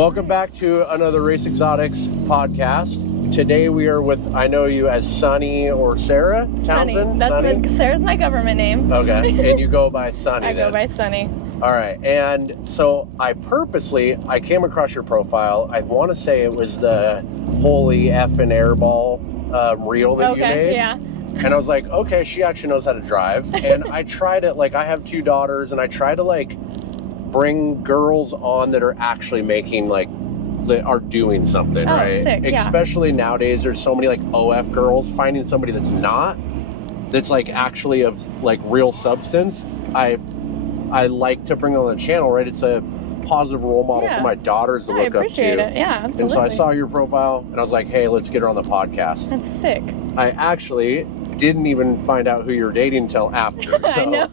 Welcome back to another Racexotics podcast. Today we are with, I know you as Sunny or Sarah Townsend? Sunny. Sarah's my government name. Okay, and you go by Sunny. I go by Sunny. All right, and so I came across your profile. I want to say it was the Holy Effin' Airball reel that you made. Yeah. And I was like, okay, she actually knows how to drive. And I try to, I have 2 daughters, and I try to, bring girls on that are actually making, that are doing something, right? Sick, yeah. Especially nowadays, there's so many, OF girls. Finding somebody that's not, that's, actually of, real substance, I like to bring on the channel, right? It's a positive role model for my daughters to look up to. I appreciate it. Yeah, absolutely. And so I saw your profile, and I was like, hey, let's get her on the podcast. That's sick. I actually didn't even find out who you were dating until after. So I know.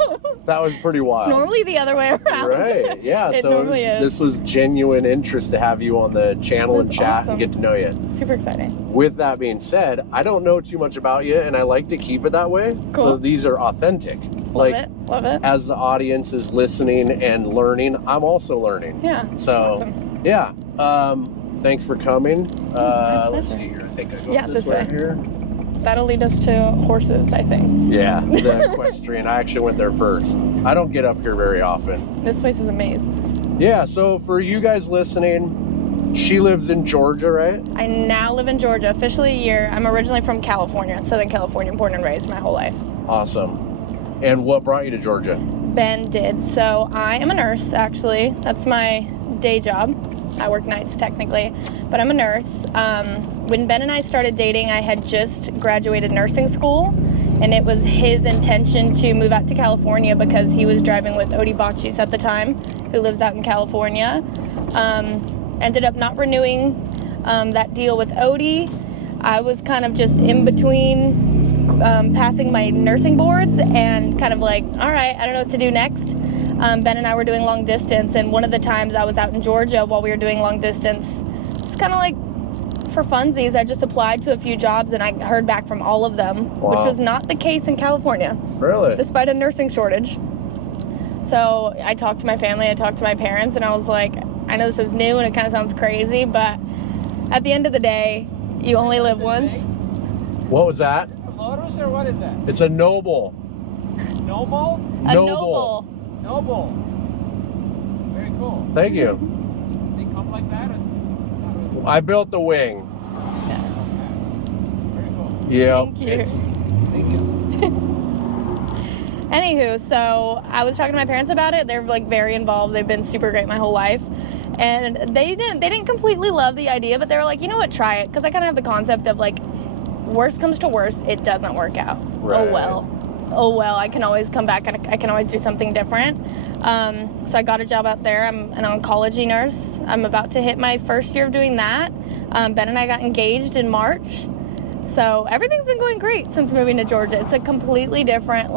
That was pretty wild. It's normally the other way around. Right, yeah. This was genuine interest to have you on the channel and chat awesome. and get to know you. Super exciting. With that being said, I don't know too much about you, and I like to keep it that way. Cool. So these are authentic. Love it. As the audience is listening and learning, I'm also learning. Yeah. So, awesome. Yeah. Thanks for coming. Let's see here. I think I go this way here. That'll lead us to horses, I think. Yeah, the equestrian. I actually went there first. I don't get up here very often. This place is amazing. Yeah, so for you guys listening, she lives in Georgia, right? I now live in Georgia, officially a year. I'm originally from California, Southern California, born and raised my whole life. Awesome. And what brought you to Georgia? Ben did. So I am a nurse, actually. That's my day job. I work nights technically, but I'm a nurse. When Ben and I started dating, I had just graduated nursing school, and it was his intention to move out to California because he was driving with Odie Bacchis at the time, who lives out in California. Ended up not renewing that deal with Odie. I was kind of just in between passing my nursing boards and kind of all right, I don't know what to do next. Ben and I were doing long distance, and one of the times I was out in Georgia while we were doing long distance, just kind of for funsies, I just applied to a few jobs and I heard back from all of them, which was not the case in California. Really? Despite a nursing shortage. So I talked to my family, I talked to my parents, and I was like, I know this is new and it kind of sounds crazy, but at the end of the day, you only live once. What was that? It's a Lotus or what is that? It's a Noble. Noble? A Noble. Noble. Very cool. Thank you. They come like that? Or... I built the wing. Yeah. Very cool. Yeah. Thank you. Anywho, so I was talking to my parents about it. They're very involved. They've been super great my whole life. And they didn't completely love the idea, but they were like, you know what, try it. Because I kind of have the concept of worst comes to worst, it doesn't work out. Right. Oh well, I can always come back and I can always do something different. So I got a job out there. I'm an oncology nurse. I'm about to hit my first year of doing that. Ben and I got engaged in March. So everything's been going great since moving to Georgia. It's a completely different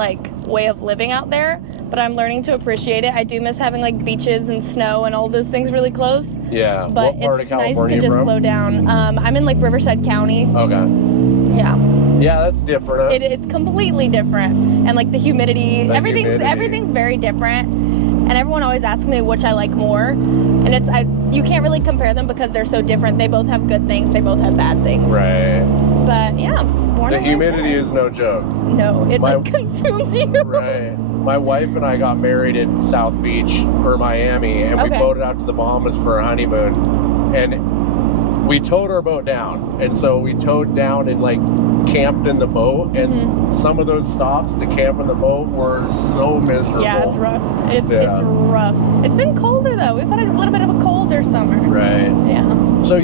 way of living out there, but I'm learning to appreciate it. I do miss having beaches and snow and all those things really close. Yeah. But what part it's of nice California to just slow down. I'm in Riverside County. Okay. Yeah. Yeah, that's different. Huh? It's completely different, and the humidity, everything's very different. And everyone always asks me which I like more, and you can't really compare them because they're so different. They both have good things, they both have bad things. Right. But yeah, the humidity is no joke. No, it consumes you. Right. My wife and I got married in South Beach or Miami, and we boated out to the Bahamas for a honeymoon, and we towed our boat down, and so we towed down and camped in the boat, and some of those stops to camp in the boat were so miserable. Yeah, it's rough. It's rough. It's been colder though. We've had a little bit of a colder summer. Right. Yeah. So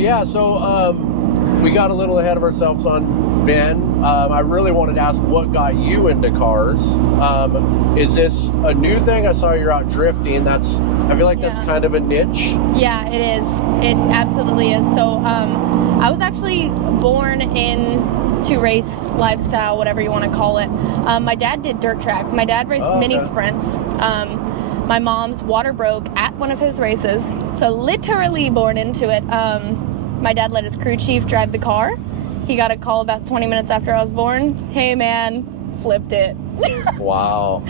we got a little ahead of ourselves on Ben. I really wanted to ask what got you into cars. Is this a new thing? I saw you're out drifting. I feel like that's kind of a niche. Yeah, it is. It absolutely is. So I was actually born into race lifestyle, whatever you want to call it. My dad did dirt track. My dad raced mini sprints. My mom's water broke at one of his races. So literally born into it. My dad let his crew chief drive the car. He got a call about 20 minutes after I was born. Hey man, flipped it. Wow.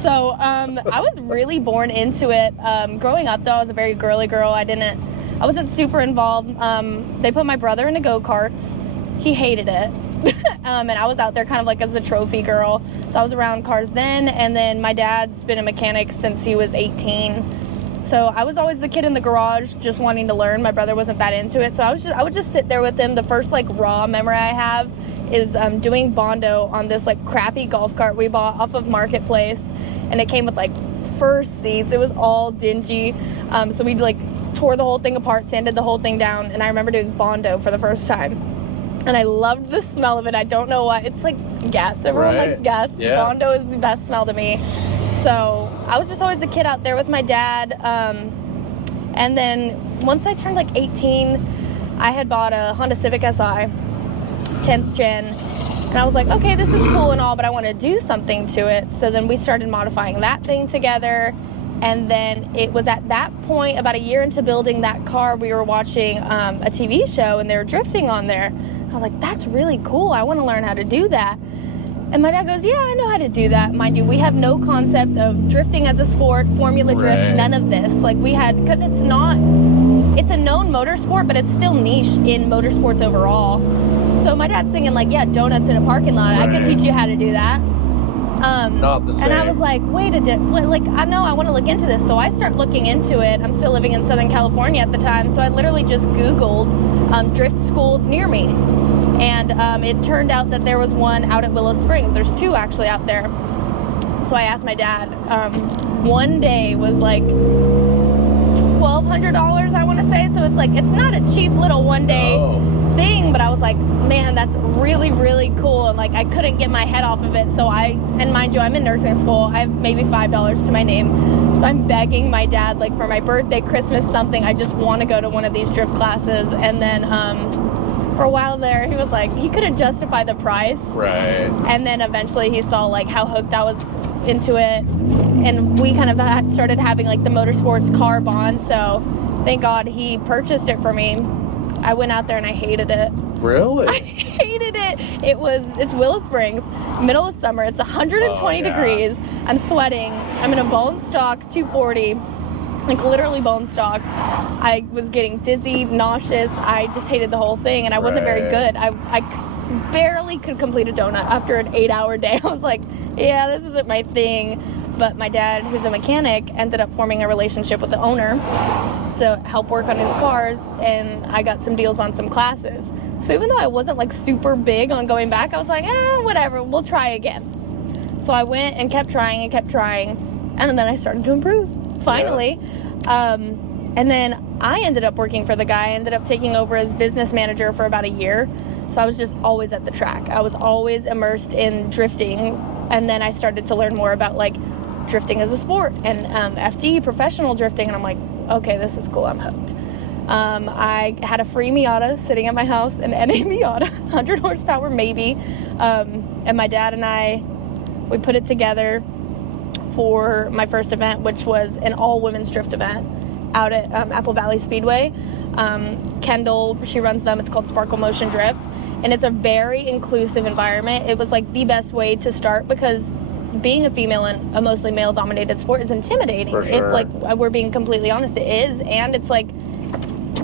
So I was really born into it. Growing up though, I was a very girly girl. I didn't I wasn't super involved. They put my brother into go-karts. He hated it. And I was out there kind of like as a trophy girl. So I was around cars then, and then my dad's been a mechanic since he was 18. So I was always the kid in the garage just wanting to learn. My brother wasn't that into it. So I would just sit there with him. The first like raw memory I have is doing Bondo on this like crappy golf cart we bought off of Marketplace, and it came with like first seats. It was all dingy. So we like tore the whole thing apart, sanded the whole thing down, and I remember doing Bondo for the first time. And I loved the smell of it. I don't know why. It's like gas. Everyone likes gas. Yeah. Bondo is the best smell to me. So I was just always a kid out there with my dad. And then once I turned like 18, I had bought a Honda Civic Si, 10th gen. And I was like, okay, this is cool and all, but I want to do something to it. So then we started modifying that thing together. And then it was at that point, about a year into building that car, we were watching a TV show and they were drifting on there. I was like, that's really cool. I want to learn how to do that. And my dad goes, yeah, I know how to do that. Mind you, we have no concept of drifting as a sport, Formula Drift, none of this. Like we had, because it's a known motorsport, but it's still niche in motorsports overall. So my dad's thinking like, yeah, donuts in a parking lot. I could teach you how to do that. Not the same. And I was like, wait a minute, like, I know I want to look into this. So I start looking into it. I'm still living in Southern California at the time. So I literally just Googled drift schools near me. And it turned out that there was one out at Willow Springs. There's two actually out there. So I asked my dad. One day was like $1,200, I want to say. So it's like, it's not a cheap little one day thing, but I was like, man, that's really, really cool. And like, I couldn't get my head off of it. So and mind you, I'm in nursing school. I have maybe $5 to my name. So I'm begging my dad, like for my birthday, Christmas, something. I just want to go to one of these drift classes. And then, for a while there, he was like, he couldn't justify the price. Right. And then eventually he saw like how hooked I was into it. And we kind of started having like the motorsports car bond. So thank God he purchased it for me. I went out there and I hated it. Really? I hated it. It's Willow Springs, middle of summer. It's 120 degrees. I'm sweating. I'm in a bone stock 240, like literally bone stock. I was getting dizzy, nauseous. I just hated the whole thing, and I wasn't very good. I barely could complete a donut after an 8-hour day. I was like, yeah, this isn't my thing. But my dad, who's a mechanic, ended up forming a relationship with the owner to help work on his cars, and I got some deals on some classes. So even though I wasn't like super big on going back, I was like, whatever, we'll try again. So I went and kept trying, and then I started to improve, finally. Yeah. And then I ended up working for the guy. I ended up taking over as business manager for about a year. So I was just always at the track. I was always immersed in drifting, and then I started to learn more about like drifting as a sport and FD, professional drifting, and I'm like, okay, this is cool, I'm hooked. I had a free Miata sitting at my house, an NA Miata, 100 horsepower maybe, and my dad and we put it together for my first event, which was an all-women's drift event out at Apple Valley Speedway. Kendall, she runs them, it's called Sparkle Motion Drift, and it's a very inclusive environment. It was like the best way to start, because being a female in a mostly male-dominated sport is intimidating. For sure. If like we're being completely honest, it is, and it's like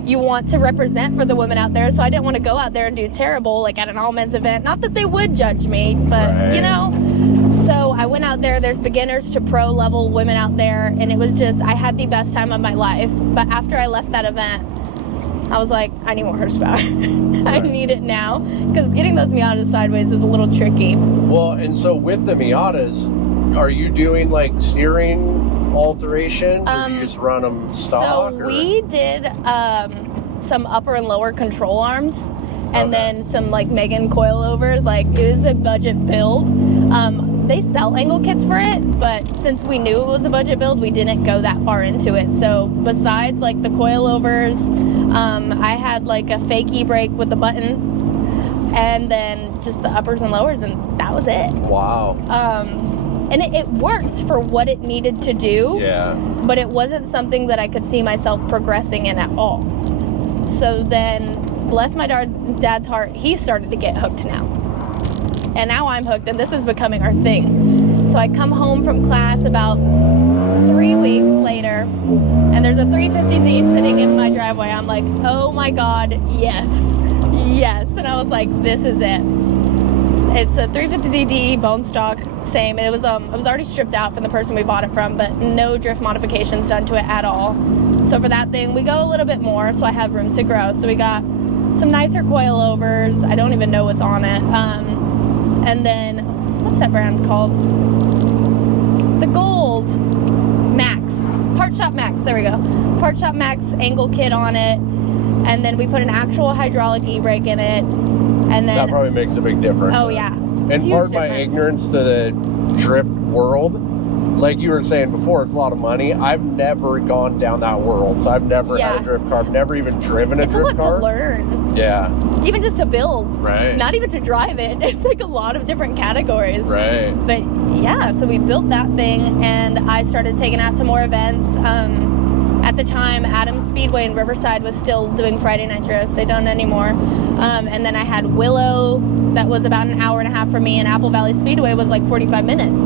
you want to represent for the women out there. So I didn't want to go out there and do terrible like at an all-men's event. Not that they would judge me, but you know. So I went out there. There's beginners to pro level women out there, and it was just, I had the best time of my life. But after I left that event, I was like, I need more horsepower. I need it now, because getting those Miatas sideways is a little tricky. Well, and so with the Miatas, are you doing like steering alterations, or do you just run them stock? So we did some upper and lower control arms, and then some like Megan coilovers. Like, it was a budget build. They sell angle kits for it, but since we knew it was a budget build, we didn't go that far into it. So besides like the coilovers, I had like a fake e-brake with the button, and then just the uppers and lowers, and that was it. Wow. And it worked for what it needed to do. Yeah. But it wasn't something that I could see myself progressing in at all. So then, bless my dad's heart, he started to get hooked now. And now I'm hooked, and this is becoming our thing. So I come home from class about 3 weeks later, and there's a 350Z sitting in my driveway. I'm like, oh my God, yes. And I was like, this is it. It's a 350Z DE bone stock, same. It was already stripped out from the person we bought it from, but no drift modifications done to it at all. So for that thing, we go a little bit more, so I have room to grow. So we got some nicer coilovers. I don't even know what's on it. And then, what's that brand called? The Gold Max. Part Shop Max, there we go. Part Shop Max angle kit on it. And then we put an actual hydraulic e-brake in it. And then that probably makes a big difference. Oh yeah. And part of my ignorance to the drift world, like you were saying before, it's a lot of money. I've never gone down that world, so I've never had a drift car. I've never even driven a drift car. It's a lot to learn. Yeah. Even just to build. Right. Not even to drive it. It's like a lot of different categories. Right. But yeah, so we built that thing, and I started taking out to more events. At the time, Adams Speedway in Riverside was still doing Friday night drifts. They don't anymore. And then I had Willow, that was about an hour and a half from me, and Apple Valley Speedway was like 45 minutes.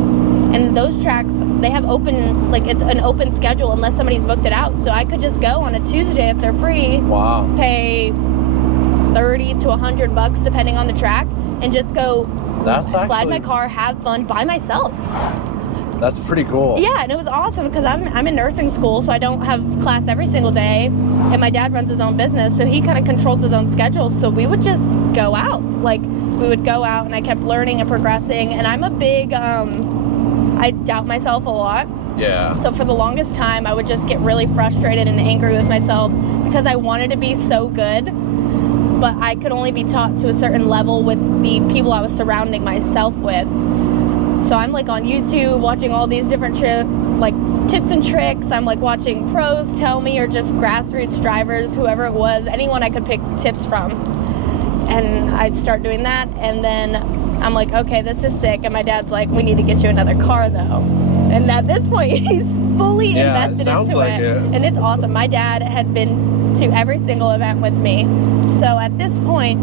And those tracks, they have open, like it's an open schedule unless somebody's booked it out. So I could just go on a Tuesday if they're free. Wow. Pay $30 to $100 depending on the track, and just go slide my car, have fun by myself. That's pretty cool. Yeah, and it was awesome because I'm in nursing school, so I don't have class every single day, and my dad runs his own business, so he kind of controls his own schedule. So we would just go out, like we would go out, and I kept learning and progressing. And I'm a big I doubt myself a lot. Yeah. So for the longest time, I would just get really frustrated and angry with myself because I wanted to be so good, but I could only be taught to a certain level with the people I was surrounding myself with. So I'm like on YouTube watching all these different tips and tricks. I'm like watching pros tell me, or just grassroots drivers, whoever it was, anyone I could pick tips from. And I'd start doing that, and then I'm like, okay, this is sick. And my dad's like, we need to get you another car though. And at this point, he's fully invested into it. And it's awesome. My dad had been to every single event with me. So at this point,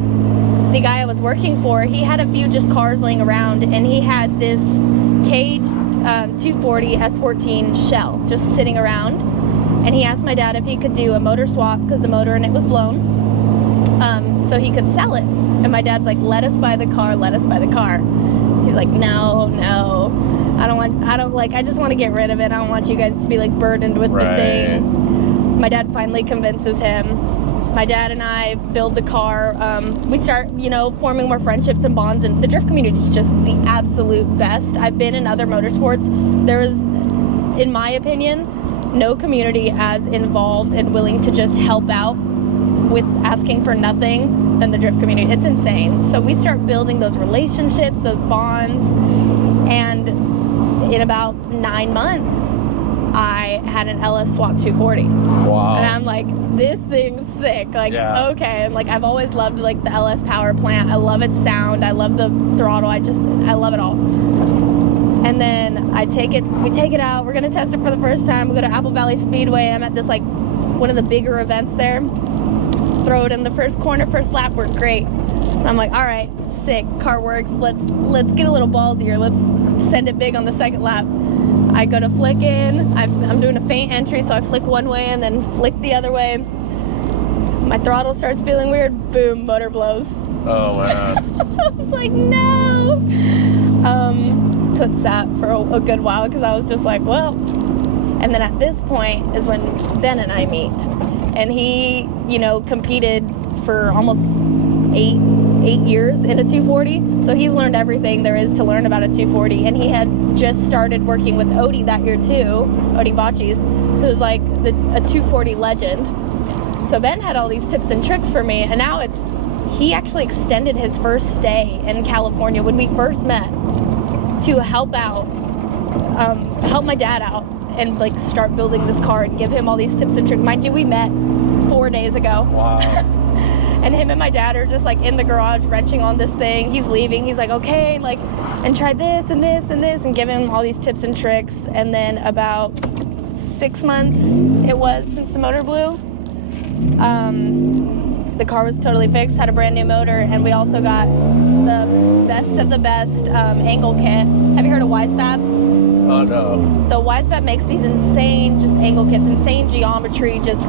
the guy I was working for, he had a few just cars laying around, and he had this Cage 240 S14 shell just sitting around. And he asked my dad if he could do a motor swap because the motor in it was blown, so he could sell it. And my dad's like, let us buy the car, let us buy the car. He's like, no, I just want to get rid of it. I don't want you guys to be like burdened with the thing. My dad finally convinces him. My dad and I build the car. We start, forming more friendships and bonds, and the drift community is just the absolute best. I've been in other motorsports. There is, in my opinion, no community as involved and willing to just help out with asking for nothing than the drift community. It's insane. So we start building those relationships, those bonds, and in about 9 months, I had an LS Swap 240. Wow. And I'm like, this thing's sick. Like, okay. And like, I've always loved like the LS power plant. I love its sound. I love the throttle. I love it all. And then we take it out. We're going to test it for the first time. We go to Apple Valley Speedway. I'm at this like one of the bigger events there. Throw it in the first corner, first lap, worked great. And I'm like, all right, sick, car works. Let's get a little ballsier. Let's send it big on the second lap. I go to flick in. I'm doing a feint entry, so I flick one way and then flick the other way. My throttle starts feeling weird. Boom, motor blows. Oh, wow. I was like, no. So it sat for a good while because I was just like, well. And then at this point is when Ben and I meet. And he, competed for almost eight years in a 240. So he's learned everything there is to learn about a 240. And he had just started working with Odie that year too, Odie Bocci's, who's like a 240 legend. So Ben had all these tips and tricks for me. And now he actually extended his first stay in California when we first met to help my dad out and like start building this car and give him all these tips and tricks. Mind you, we met 4 days ago. Wow. And him and my dad are just like in the garage wrenching on this thing. He's leaving. He's like, okay, like, and try this and this and this, and give him all these tips and tricks. And then about 6 months it was since the motor blew. The car was totally fixed, had a brand new motor, and we also got the best of the best angle kit. Have you heard of Wisefab? Oh no. So WiseFab makes these insane just angle kits, insane geometry, just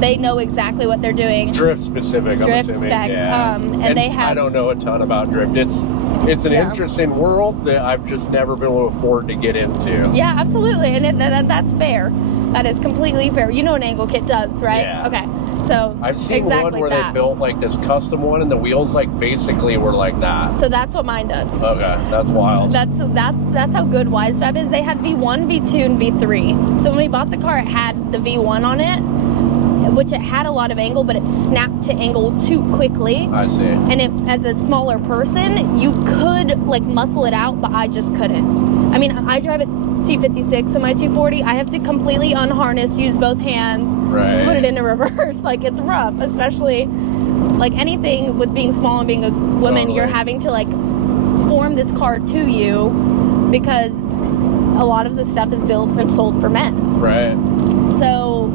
they know exactly what they're doing. Drift specific, Drift I'm assuming. spec. Yeah. And they have. I don't know a ton about drift. It's an interesting world that I've just never been able to afford to get into. Yeah, absolutely, and that's fair. That is completely fair. You know what an angle kit does, right? Yeah. Okay. So I've seen exactly one where that. they built like this custom one, and the wheels like basically were like that. So that's what mine does. Okay, that's wild. That's how good WiseFab is. They had V1, V2, and V3. So when we bought the car, it had the V1 on it, which it had a lot of angle, but it snapped to angle too quickly. I see. And it, as a smaller person, you could like muscle it out, but I just couldn't. I mean, I drive a T56 in my 240. I have to completely unharness, use both hands to put it into reverse. Like, it's rough, especially like anything with being small and being a woman. Totally. You're having to like form this car to you because a lot of the stuff is built and sold for men. Right. So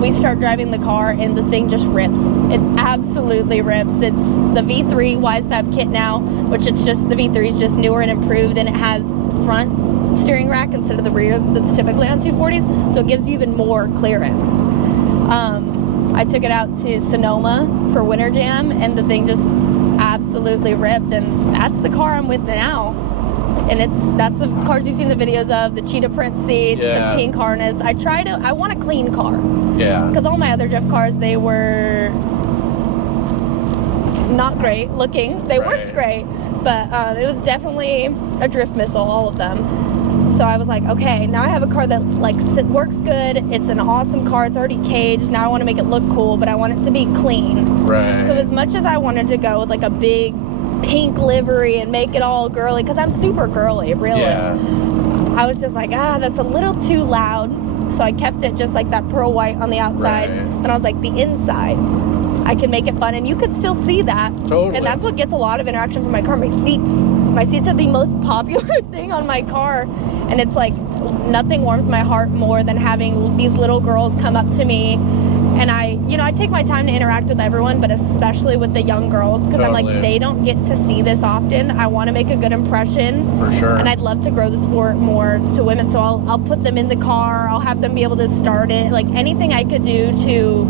we start driving the car and the thing just rips. It absolutely rips. It's the V3 WiseFab kit now, which it's just, the V3 is just newer and improved, and it has front steering rack instead of the rear that's typically on 240s, so it gives you even more clearance. I took it out to Sonoma for Winter Jam, and the thing just absolutely ripped, and that's the car I'm with now. And that's the cars you've seen the videos of, the cheetah print seats, the pink harness. I want a clean car. Yeah. Because all my other drift cars, they were not great looking. They worked great, but it was definitely a drift missile, all of them. So I was like, okay, now I have a car that like works good. It's an awesome car. It's already caged. Now I want to make it look cool, but I want it to be clean. Right. So as much as I wanted to go with like a big pink livery and make it all girly, because I'm super girly, really. Yeah. I was just like, that's a little too loud. So I kept it just like that pearl white on the outside. Right. And I was like, the inside, I can make it fun, and you could still see that. Totally. And that's what gets a lot of interaction from my car. My seats are the most popular thing on my car, and it's like nothing warms my heart more than having these little girls come up to me, and I take my time to interact with everyone, but especially with the young girls, because I'm like, they don't get to see this often. I want to make a good impression. For sure. And I'd love to grow the sport more to women, so I'll put them in the car. I'll have them be able to start it. Like, anything I could do to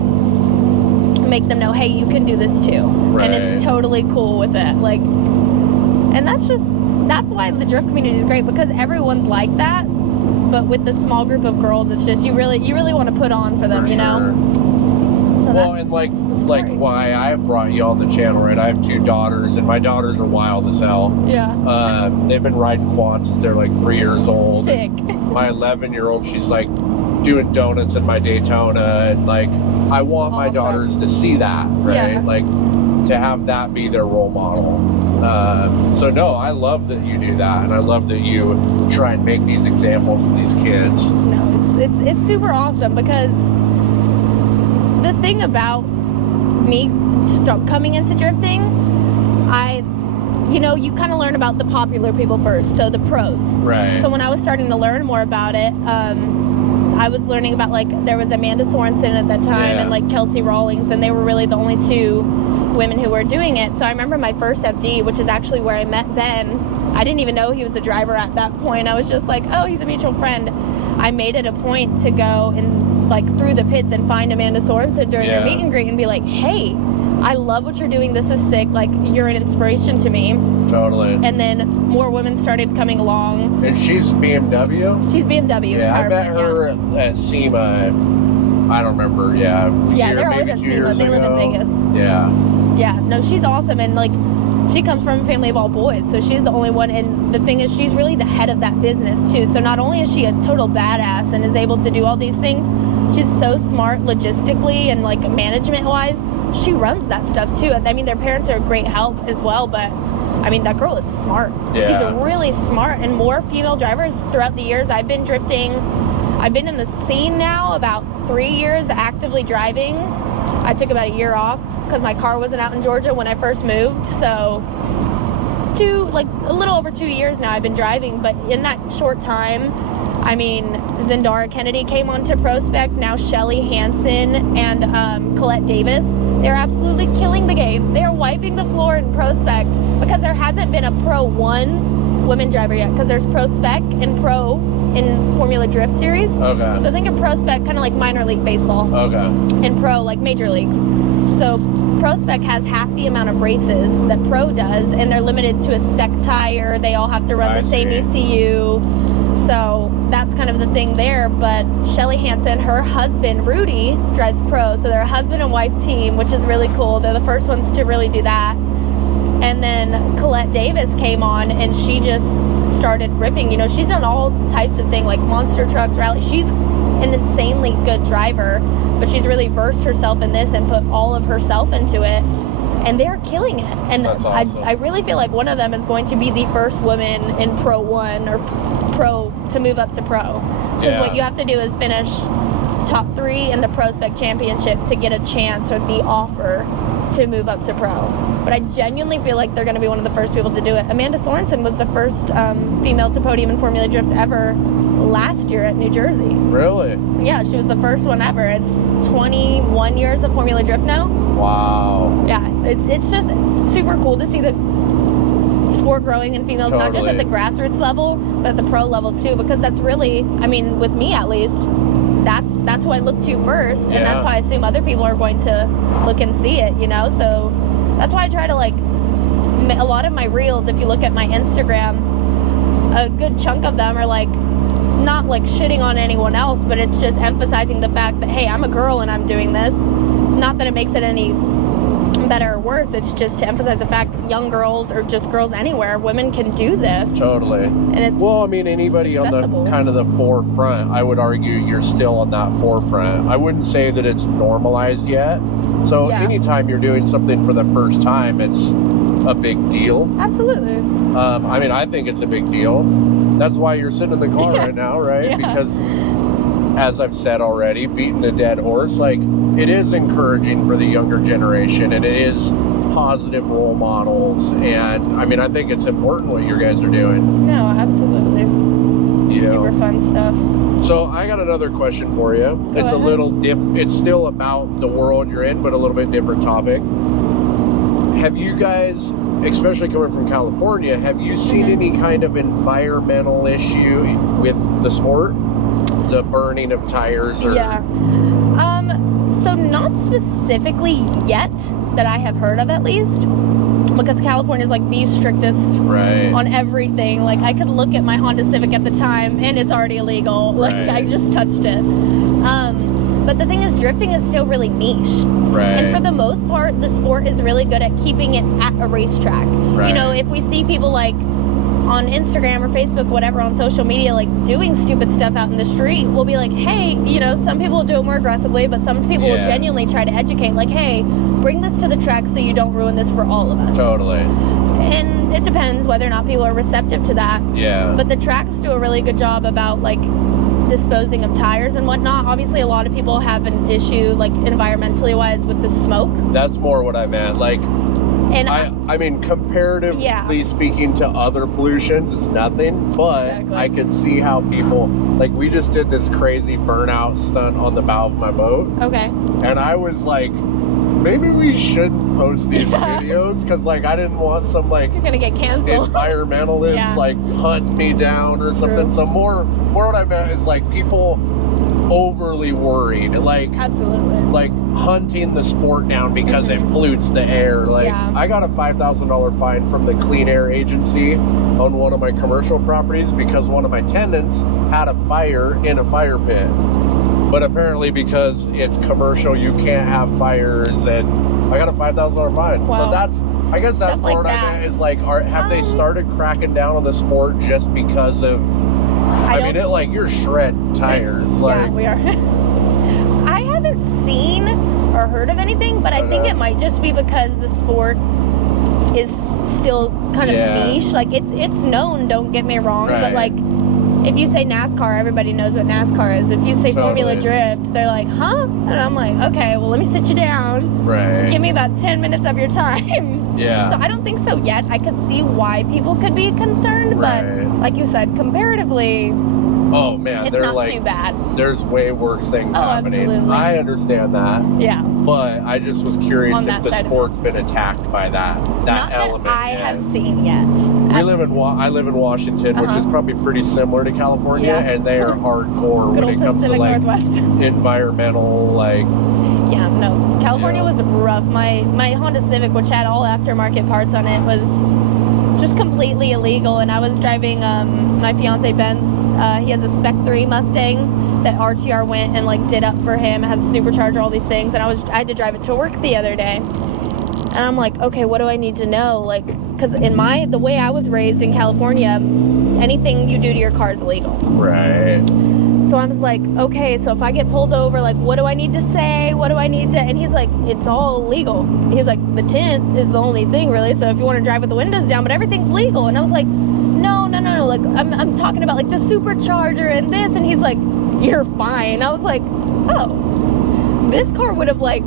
make them know, hey, you can do this too. Right. And it's totally cool with it. Like, and that's why the drift community is great, because everyone's like that. But with the small group of girls, it's just you really want to put on for them, you know. So well, and like why I brought you on the channel, right? I have 2 daughters, and my daughters are wild as hell. Yeah. They've been riding quads since they're like 3 years old. Sick. My 11-year-old, she's like doing donuts in my Daytona, and like I want my daughters to see that, right? Yeah. Like to have that be their role model. So no, I love that you do that, and I love that you try and make these examples for these kids. No, it's super awesome, because the thing about me coming into drifting, you kind of learn about the popular people first, so the pros. Right. So when I was starting to learn more about it, I was learning about, like, there was Amanda Sorensen at that time, and like Kelsey Rawlings, and they were really the only 2 women who were doing it. So I remember my first FD, which is actually where I met Ben. I didn't even know he was a driver at that point. I was just like, oh, he's a mutual friend. I made it a point to go and like through the pits and find Amanda Sorensen during her meet and greet and be like, hey, I love what you're doing. This is sick. Like, you're an inspiration to me. Totally. And then more women started coming along. And she's BMW? She's BMW. Yeah, I met her at SEMA. I don't remember. Yeah, they're always at SEMA. They live in Vegas. Yeah, no, she's awesome, and like, she comes from a family of all boys, so she's the only one. And the thing is, she's really the head of that business too. So not only is she a total badass and is able to do all these things, she's so smart logistically and like management wise. She runs that stuff too. I mean, their parents are a great help as well, but I mean, that girl is smart. Yeah. She's really smart, and more female drivers throughout the years. I've been drifting. I've been in the scene now about 3 years actively driving. I took about a year off because my car wasn't out in Georgia when I first moved. So a little over 2 years now I've been driving, but in that short time, I mean, Zendara Kennedy came onto ProSpec, now Shelly Hansen and Colette Davis. They're absolutely killing the game. They are wiping the floor in ProSpec, because there hasn't been a Pro 1 women driver yet, because there's ProSpec and Pro in Formula Drift Series. Okay. So think of Pro Spec kind of like minor league baseball. Okay. And Pro like major leagues. So Pro Spec has half the amount of races that Pro does, and they're limited to a spec tire. They all have to run the same ECU. So that's kind of the thing there. But Shelly Hansen, her husband Rudy, drives Pro. So they're a husband and wife team, which is really cool. They're the first ones to really do that. And then Colette Davis came on, and she just started ripping. You know, she's done all types of things, like monster trucks, rally. She's an insanely good driver, but she's really versed herself in this and put all of herself into it. And they're killing it. And that's awesome. I really feel like one of them is going to be the first woman in Pro 1 or Pro to move up to Pro. Because what you have to do is finish top 3 in the Pro Spec Championship to get a chance or the offer to move up to Pro. But I genuinely feel like they're going to be one of the first people to do it. Amanda Sorensen was the first female to podium in Formula Drift ever last year at New Jersey. Really? Yeah, she was the first one ever. It's 21 years of Formula Drift now. Wow. Yeah, it's just super cool to see the sport growing in females, not just at the grassroots level, but at the pro level too, because that's really, I mean, with me at least, that's who I look to first, and that's how I assume other people are going to look and see it, you know? So that's why I try to, like, a lot of my reels, if you look at my Instagram, a good chunk of them are like, not like shitting on anyone else, but it's just emphasizing the fact that, hey, I'm a girl and I'm doing this. Not that it makes it any better or worse, it's just to emphasize the fact that young girls or just girls anywhere, women can do this. Totally. And it's well, I mean, anybody accessible. On the kind of the forefront, I would argue you're still on that forefront. I wouldn't say that it's normalized yet. So anytime you're doing something for the first time, it's a big deal. Absolutely. I mean, I think it's a big deal. That's why you're sitting in the car right now, right? Yeah. Because, as I've said already, beating a dead horse, like, it is encouraging for the younger generation, and it is positive role models, and I mean, I think it's important what you guys are doing. No, absolutely. Super fun stuff. So I got another question for you. Go ahead. A little it's still about the world you're in, but a little bit different topic. Have you guys, especially coming from California, have you seen any kind of environmental issue with the sport? The burning of tires or... Yeah. So not specifically yet that I have heard of, at least, because California is like the strictest on everything. Like, I could look at my Honda Civic at the time and it's already illegal. Like, I just touched it. But the thing is, drifting is still really niche. And for the most part, the sport is really good at keeping it at a racetrack. You know, if we see people like on Instagram or Facebook, whatever, on social media, like doing stupid stuff out in the street, we'll be like, hey, you know, some people will do it more aggressively, but some people will genuinely try to educate, like, hey, bring this to the track so you don't ruin this for all of us. Totally. And it depends whether or not people are receptive to that. Yeah. But the tracks do a really good job about, like, disposing of tires and whatnot. Obviously, a lot of people have an issue, like, environmentally wise with the smoke. That's more what I meant. Like, and I mean, comparatively speaking to other pollutions, it's nothing, but I could see how people, like, we just did this crazy burnout stunt on the bow of my boat. Okay. And I was like, maybe we shouldn't post these videos, because, like, I didn't want some, like, you're gonna get canceled environmentalist, like, hunt me down or something. So more what I meant is, like, people overly worried, like, like hunting the sport down because it pollutes the air. Like, I got a $5,000 fine from the Clean Air Agency on one of my commercial properties because one of my tenants had a fire in a fire pit. But apparently, because it's commercial, you can't have fires, and I got a $5,000 fine. Wow. So that's, I guess that's more what I meant, is like, have they started cracking down on the sport just because of, I mean, like, you're shredding tires. Like, yeah, we are. I haven't seen or heard of anything, but I think it might just be because the sport is still kind of niche. Like, it's known, don't get me wrong, but, like, if you say NASCAR, everybody knows what NASCAR is. If you say Formula Drift, they're like, huh? And I'm like, okay, well, let me sit you down. Give me about 10 minutes of your time. So I don't think so yet. I could see why people could be concerned, but like you said, comparatively, oh man, it's not too bad. There's way worse things happening. Absolutely. I understand that. Yeah. But I just was curious if the sport's been attacked by that not element. That I have seen yet, I live in Washington, which is probably pretty similar to California, and they are hardcore when it comes Pacific to like Northwest. environmental, like. Yeah, no, California was rough. My Honda Civic, which had all aftermarket parts on it, was just completely illegal. And I was driving my fiance Ben's. He has a Spec 3 Mustang that RTR went and like did up for him. It has a supercharger, all these things, and I had to drive it to work the other day. And I'm like, okay, what do I need to know? Like, because the way I was raised in California, anything you do to your car is illegal. Right. So I was like, okay, so if I get pulled over, like, what do I need to say? What do I need to? And he's like, it's all legal. He's like, the tint is the only thing, really. So if you want to drive with the windows down, but everything's legal. And I was like, no. Like, I'm talking about like the supercharger and this. And he's like, you're fine. I was like, oh, this car would have like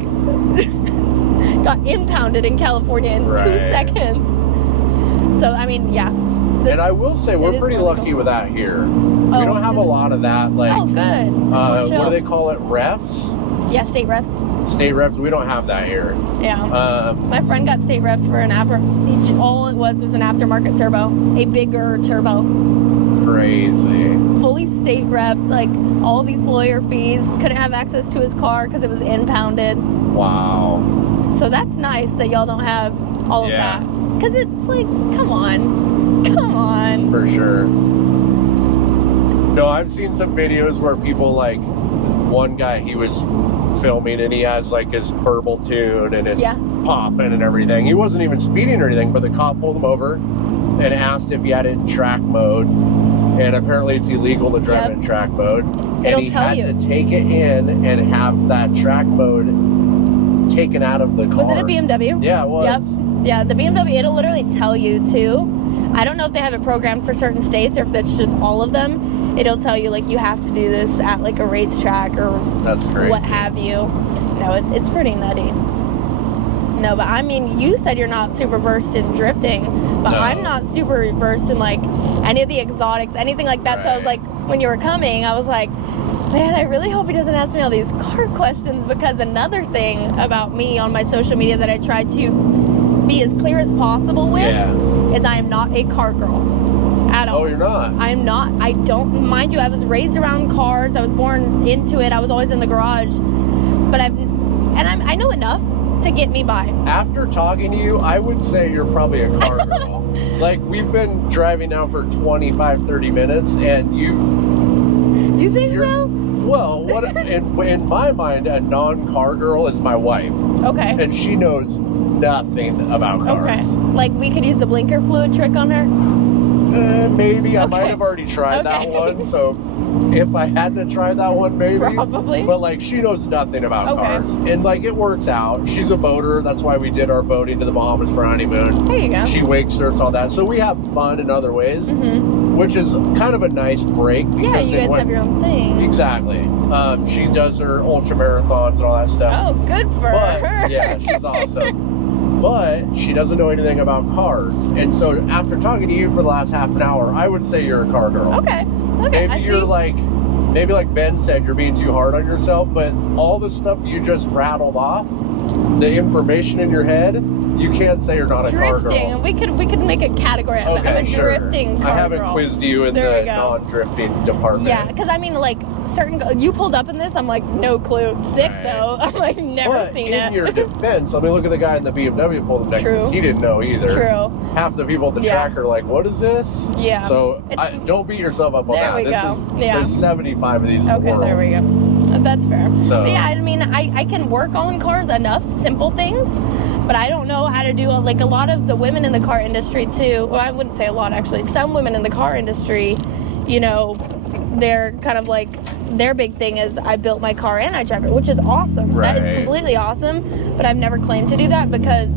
got impounded in California in 2 seconds. So I mean, yeah. And I will say we're pretty lucky with that here. We don't have a lot of that. Like, oh, good. What do they call it? Refs? Yeah, state refs. State refs. We don't have that here. Yeah. My friend got state ref for an all it was an aftermarket turbo, a bigger turbo. Crazy. Fully state rep, like all these lawyer fees. Couldn't have access to his car because it was impounded. Wow. So that's nice that y'all don't have all of that. Because it's like, come on. For sure. No, I've seen some videos where people, like, one guy, he was filming and he has like his purple tune and it's popping and everything. He wasn't even speeding or anything, but the cop pulled him over and asked if he had it in track mode. And apparently it's illegal to drive in track mode. And he had to take it in and have that track mode taken out of the car. Was it a BMW? Yeah, it was. Yep. Yeah, the BMW, it'll literally tell you too. I don't know if they have it programmed for certain states or if that's just all of them. It'll tell you like you have to do this at like a racetrack or that's crazy. What have you. No, it's pretty nutty. No, but I mean, you said you're not super versed in drifting, but I'm not super versed in like any of the exotics, anything like that. So I was like, when you were coming, I was like, man, I really hope he doesn't ask me all these car questions, because another thing about me on my social media that I try to be as clear as possible with is I am not a car girl at all. Oh, you're not? I'm not. I don't, mind you, I was raised around cars. I was born into it. I was always in the garage. But I know enough to get me by. After talking to you, I would say you're probably a car girl. Like, we've been driving now for 25, 30 minutes, and You think so? Well, in my mind, a non-car girl is my wife. Okay. And she knows nothing about cars. Okay. Like, we could use the blinker fluid trick on her? Maybe. I might have already tried that one, so if I had to try that one, maybe. Probably. But, like, she knows nothing about cars. And, like, it works out. She's a boater. That's why we did our boating to the Bahamas for honeymoon. There you go. She wake surfs, all that. So we have fun in other ways, which is kind of a nice break. Because you guys have your own thing. Exactly. She does her ultra marathons and all that stuff. Oh, good for her. Yeah, she's awesome. But she doesn't know anything about cars. And so after talking to you for the last half an hour, I would say you're a car girl. Okay. Maybe you're like, maybe like Ben said, you're being too hard on yourself, but all the stuff you just rattled off, the information in your head, you can't say you're not a car girl. Drifting. We could make a category of it. I'm a drifting car I haven't girl. quizzed you in the non-drifting department. Yeah, because I mean, like, you pulled up in this, I'm like, no clue. Sick, though. I'm like, never seen it. In your defense, I mean, look at the guy in the BMW pulled up next to us. He didn't know either. True. Half the people at the track are like, what is this? Yeah. So don't beat yourself up on that. There's 75 of these in the world. Okay, there we go. That's fair. So, but yeah, I mean, I can work on cars enough, simple things, but I don't know how to do, like, a lot of the women in the car industry too. Well, I wouldn't say a lot, actually. Some women in the car industry, you know, they're kind of like, their big thing is, I built my car and I drive it, which is awesome. That is completely awesome, but I've never claimed to do that because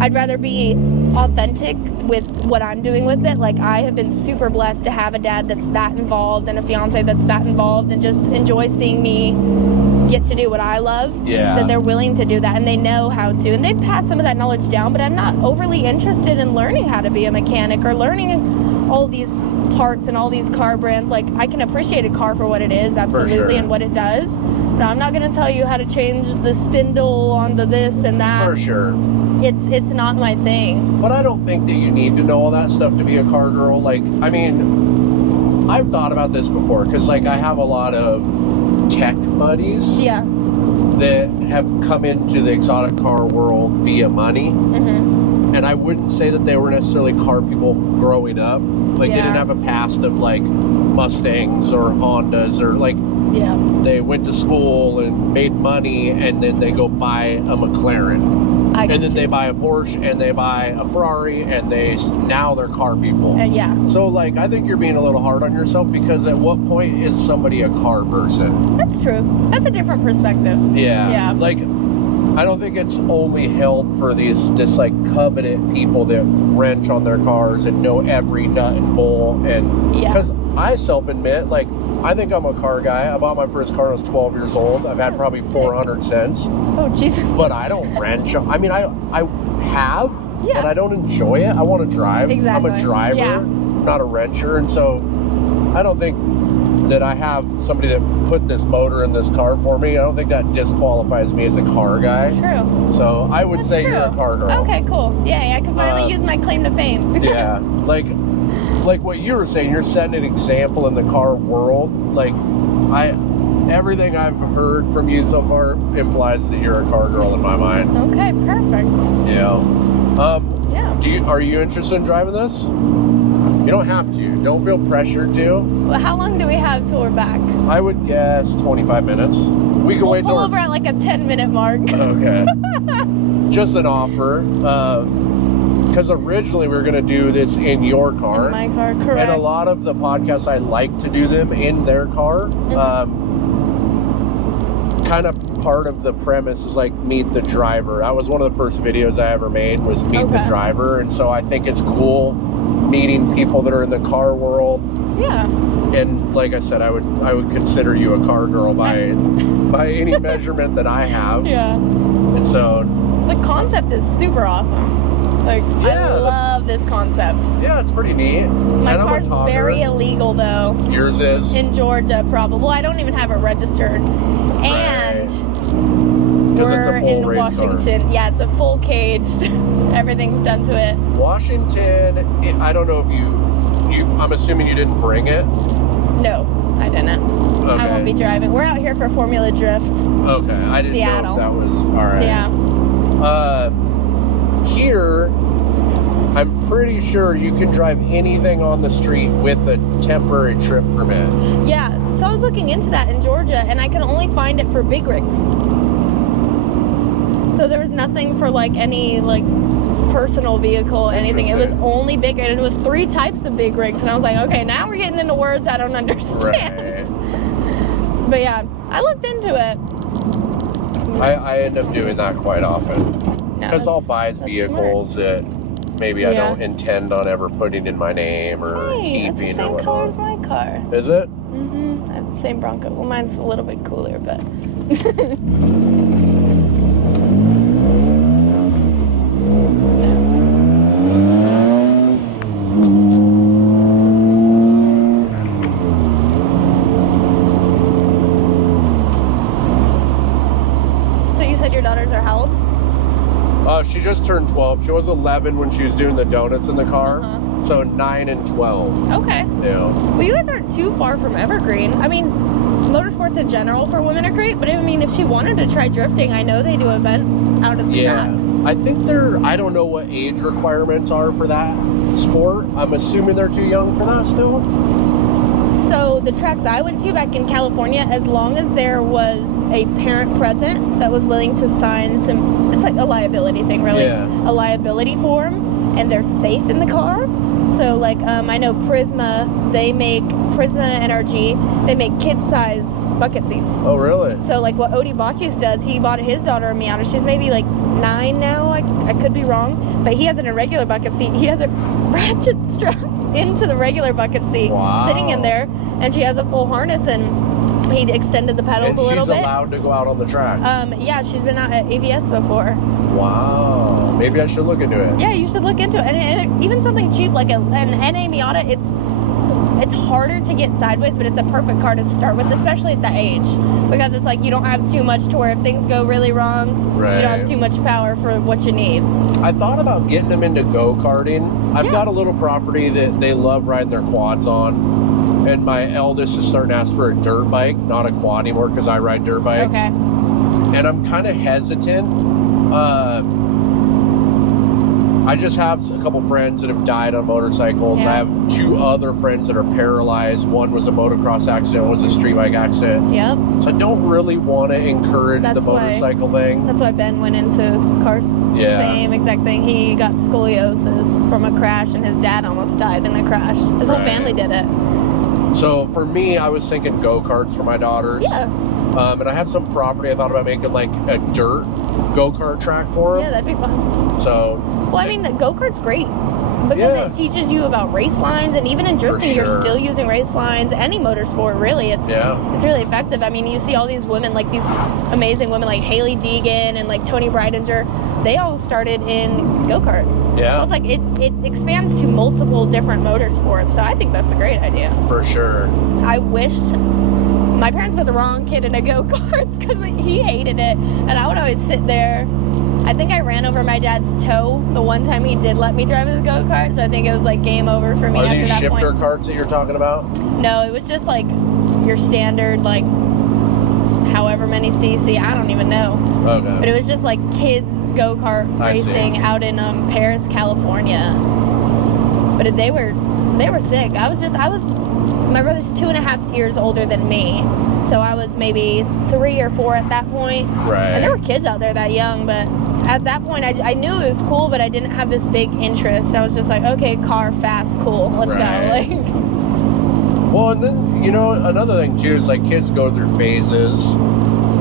I'd rather be authentic with what I'm doing with it. Like, I have been super blessed to have a dad that's that involved and a fiance that's that involved, and just enjoy seeing me get to do what I love. That they're willing to do that and they know how to, and they've passed some of that knowledge down, but I'm not overly interested in learning how to be a mechanic or learning all these parts and all these car brands. Like, I can appreciate a car for what it is, absolutely, and what it does, No, I'm not gonna tell you how to change the spindle onto this and that. For sure. It's not my thing. But I don't think that you need to know all that stuff to be a car girl. Like, I mean, I've thought about this before, because, like, I have a lot of tech buddies Yeah. that have come into the exotic car world via money. Mm-hmm. And I wouldn't say that they were necessarily car people growing up. Like, they didn't have a past of, like, Mustangs or Hondas, or, like, Yeah. they went to school and made money, and then they go buy a McLaren. And then they buy a Porsche, and they buy a Ferrari, and now they're car people. Yeah. So, like, I think you're being a little hard on yourself, because at what point is somebody a car person? That's true. That's a different perspective. Yeah. Yeah. Like, I don't think it's only held for this like coveted people that wrench on their cars and know every nut and bolt. And because I self-admit, like, I think I'm a car guy. I bought my first car when I was 12 years old. I've had probably 400 cents. Oh, Jesus. But I don't wrench. I mean, I have, but I don't enjoy it. I want to drive. Exactly. I'm a driver, not a wrencher. And so I don't think that I have somebody that put this motor in this car for me. I don't think that disqualifies me as a car guy. True. So I would say you're a car girl. Okay, cool. Yeah, I can finally use my claim to fame. Yeah. Like what you were saying, you're setting an example in the car world. Like, everything I've heard from you so far implies that you're a car girl in my mind. Okay, perfect. Yeah. Are you interested in driving this? You don't have to. Don't feel pressured to. Well, how long do we have till we're back? I would guess 25 minutes. We can wait till we'll pull over at like a 10-minute mark. Okay. Just an offer. Because originally we were going to do this in your car. In my car, correct. And a lot of the podcasts, I like to do them in their car. Kind of part of the premise is like meet the driver. That was one of the first videos I ever made, was meet the driver. And so I think it's cool meeting people that are in the car world. Yeah. And like I said, I would consider you a car girl by any measurement that I have. Yeah. And so the concept is super awesome. Like, I love this concept. Yeah, it's pretty neat. My car's very illegal, though. Yours is? In Georgia, probably. Well, I don't even have it registered. And we're in Washington. Car. Yeah, it's a full caged. Everything's done to it. Washington, I don't know if you I'm assuming you didn't bring it? No, I didn't. Okay. I won't be driving. We're out here for Formula Drift. Okay, I didn't know if that was alright. Yeah. Here, I'm pretty sure you can drive anything on the street with a temporary trip permit. Yeah, so I was looking into that in Georgia, and I could only find it for big rigs. So there was nothing for like any like personal vehicle, anything. It was only big, and it was 3 types of big rigs, and I was like, okay, now we're getting into words I don't understand. Right. But yeah, I looked into it. I end up doing that quite often. Because I'll buy vehicles that maybe I don't intend on ever putting in my name or keeping or whatnot. It's the same color as my car. Is it? Mm-hmm. I have the same Bronco. Well, mine's a little bit cooler, but... So you said your daughters are how old? She just turned 12. She was 11 when she was doing the donuts in the car. So 9 and 12. Okay. Yeah. Well, you guys aren't too far from Evergreen. I mean, motorsports in general for women are great, but I mean, if she wanted to try drifting, I know they do events out of the track. I think I don't know what age requirements are for that sport. I'm assuming they're too young for that still. So the tracks I went to back in California, as long as there was a parent present that was willing to sign it's like a liability thing, really. Yeah. A liability form, and they're safe in the car. So like, I know Prisma NRG, they make kid-size bucket seats. Oh, really? So like what Odie Botchis does, he bought his daughter a Miata. She's maybe like 9 now, I could be wrong, but he has an irregular bucket seat. He has it ratchet strapped into the regular bucket seat, sitting in there, and she has a full harness, and he extended the pedals a little bit. She's allowed to go out on the track? Yeah, she's been out at ABS before. Wow. Maybe I should look into it. Yeah, you should look into it. And even something cheap like an NA Miata, it's harder to get sideways, but it's a perfect car to start with, especially at that age, because it's like you don't have too much to where if things go really wrong, Right. you don't have too much power for what you need. I thought about getting them into go-karting. I've got a little property that they love riding their quads on, and my eldest is starting to ask for a dirt bike, not a quad anymore, because I ride dirt bikes. Okay. And I'm kind of hesitant. I just have a couple friends that have died on motorcycles. Yeah. I have 2 other friends that are paralyzed. One was a motocross accident, one was a street bike accident. Yep. So I don't really want to encourage the motorcycle thing. That's why Ben went into cars. Yeah. Same exact thing. He got scoliosis from a crash, and his dad almost died in a crash. His whole family did it. So for me, I was thinking go-karts for my daughters. Yeah. And I have some property. I thought about making like a dirt go-kart track for them. Yeah, that'd be fun. So. Well, I mean, the go-kart's great because it teaches you about race lines, and even in drifting, you're still using race lines. Any motorsport, really, it's really effective. I mean, you see all these women, like these amazing women, like Haley Deegan and like Toni Breidinger. They all started in go-kart. Yeah. So it's like it expands to multiple different motorsports. So I think that's a great idea. For sure. I wished my parents put the wrong kid in a go-kart because he hated it, and I would always sit there. I think I ran over my dad's toe the one time he did let me drive his go-kart, so I think it was like game over for me after that point. Are these shifter carts that you're talking about? No, it was just like your standard, like however many cc, I don't even know. Okay. But it was just like kids go-kart racing out in Paris, California. But they were sick. My brother's 2.5 years older than me, so I was maybe 3 or 4 at that point. Right. And there were kids out there that young, but at that point I knew it was cool, but I didn't have this big interest. I was just like, okay, car, fast, cool, let's go. Like. Well, and then, you know, another thing too is like kids go through phases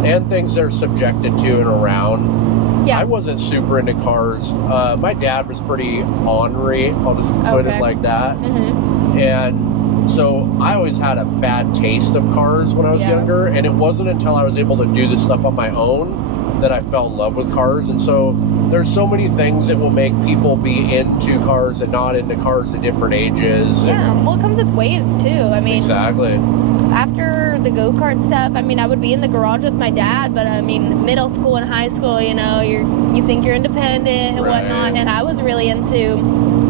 and things they're subjected to and around. Yeah. I wasn't super into cars. My dad was pretty ornery, I'll just put it like that. Mm-hmm. And so I always had a bad taste of cars when I was younger, and it wasn't until I was able to do this stuff on my own that I fell in love with cars. And so there's so many things that will make people be into cars and not into cars at different ages. Yeah, well, it comes with waves too. I mean, exactly. After the go-kart stuff, I mean, I would be in the garage with my dad, but I mean, middle school and high school, you know, you think you're independent and whatnot, and I was really into,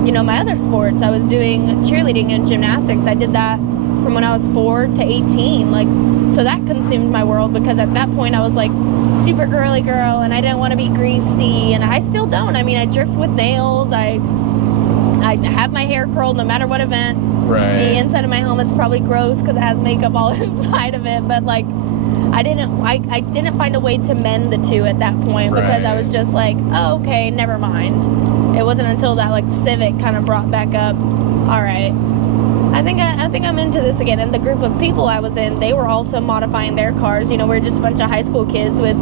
you know, my other sports. I was doing cheerleading and gymnastics. I did that from when I was 4 to 18, like, so that consumed my world, because at that point I was like super girly girl, and I didn't want to be greasy, and I still don't. I mean, I drift with nails, I have my hair curled no matter what event. Right. The inside of my helmet's probably gross because it has makeup all inside of it, but like I didn't find a way to mend the two at that point, because I was just like, oh, okay, never mind. It wasn't until that like Civic kind of brought back up, all right, I think I'm into this again. And the group of people I was in, they were also modifying their cars. You know, we're just a bunch of high school kids with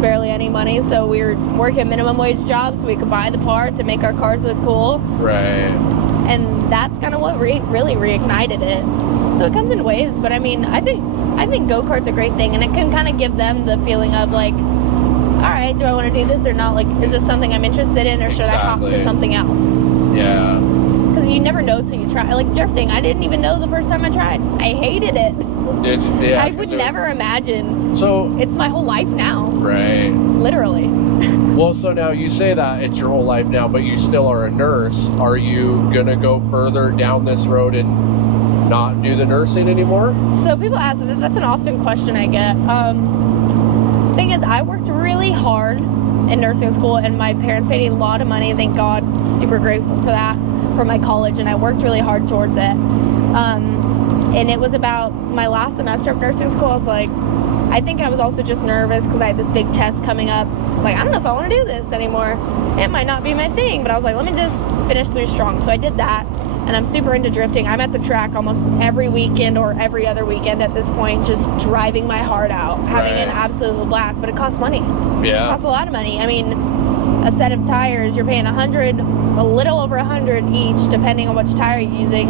barely any money, so we were working minimum wage jobs so we could buy the parts and make our cars look cool. Right. And that's kind of what really reignited it. So it comes in waves, but I mean, I think go-kart's a great thing, and it can kind of give them the feeling of like, all right, do I want to do this or not? Like, is this something I'm interested in, or should I hop to something else? Yeah. Because you never know till you try. Like drifting, I didn't even know the first time I tried. I hated it. Did you? Yeah. I would never imagine. So it's my whole life now. Right. Literally. Well, so now you say that it's your whole life now, but you still are a nurse. Are you gonna go further down this road and not do the nursing anymore? So people ask, that's an often question I get. Thing is, I worked really hard in nursing school, and my parents paid a lot of money. Thank God, super grateful for that, for my college, and I worked really hard towards it. And it was about my last semester of nursing school. I was like, I think I was also just nervous because I had this big test coming up. I was like, I don't know if I want to do this anymore. It might not be my thing, but I was like, let me just finish through strong. So I did that, and I'm super into drifting. I'm at the track almost every weekend or every other weekend at this point, just driving my heart out, having an absolute blast. But it costs money. Yeah. It costs a lot of money. I mean, a set of tires, you're paying a little over $100 each, depending on which tire you're using,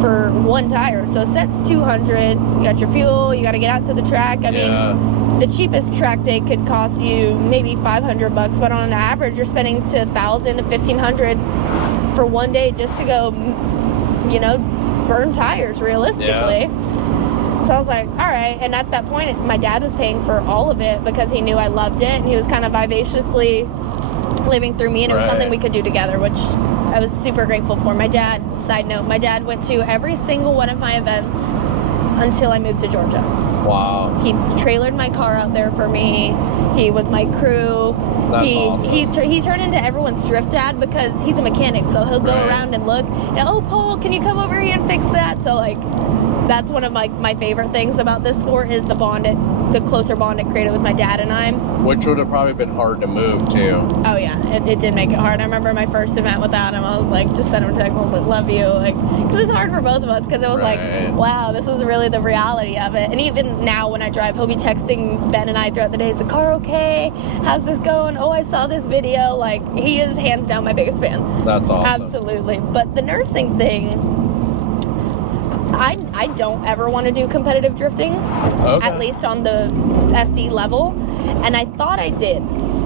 for one tire. So a set's $200. You got your fuel, you got to get out to the track. I mean, the cheapest track day could cost you maybe $500, but on average you're spending $1,000 to $1,500 for one day just to go, you know, burn tires, realistically. So I was like, all right. And at that point, my dad was paying for all of it because he knew I loved it, and he was kind of vivaciously living through me, and it was something we could do together, which I was super grateful for. My dad, side note, my dad went to every single one of my events until I moved to Georgia. Wow. He trailered my car out there for me. He was my crew. That's awesome. He turned into everyone's drift dad because he's a mechanic, so he'll go around and look, and, oh, Paul, can you come over here and fix that? So, like, that's one of my favorite things about this sport is the closer bond it created with my dad and I. Which would have probably been hard to move too. Oh yeah, it did make it hard. I remember my first event without him, I was like, just sent him a text, I was like, love you, like, because it's hard for both of us, because it was like, wow, this is really the reality of it. And even now when I drive, he'll be texting Ben and I throughout the day, is the car okay? How's this going? Oh, I saw this video. Like, he is hands down my biggest fan. That's awesome. Absolutely. But the nursing thing, I don't ever want to do competitive drifting, at least on the FD level, and I thought I did.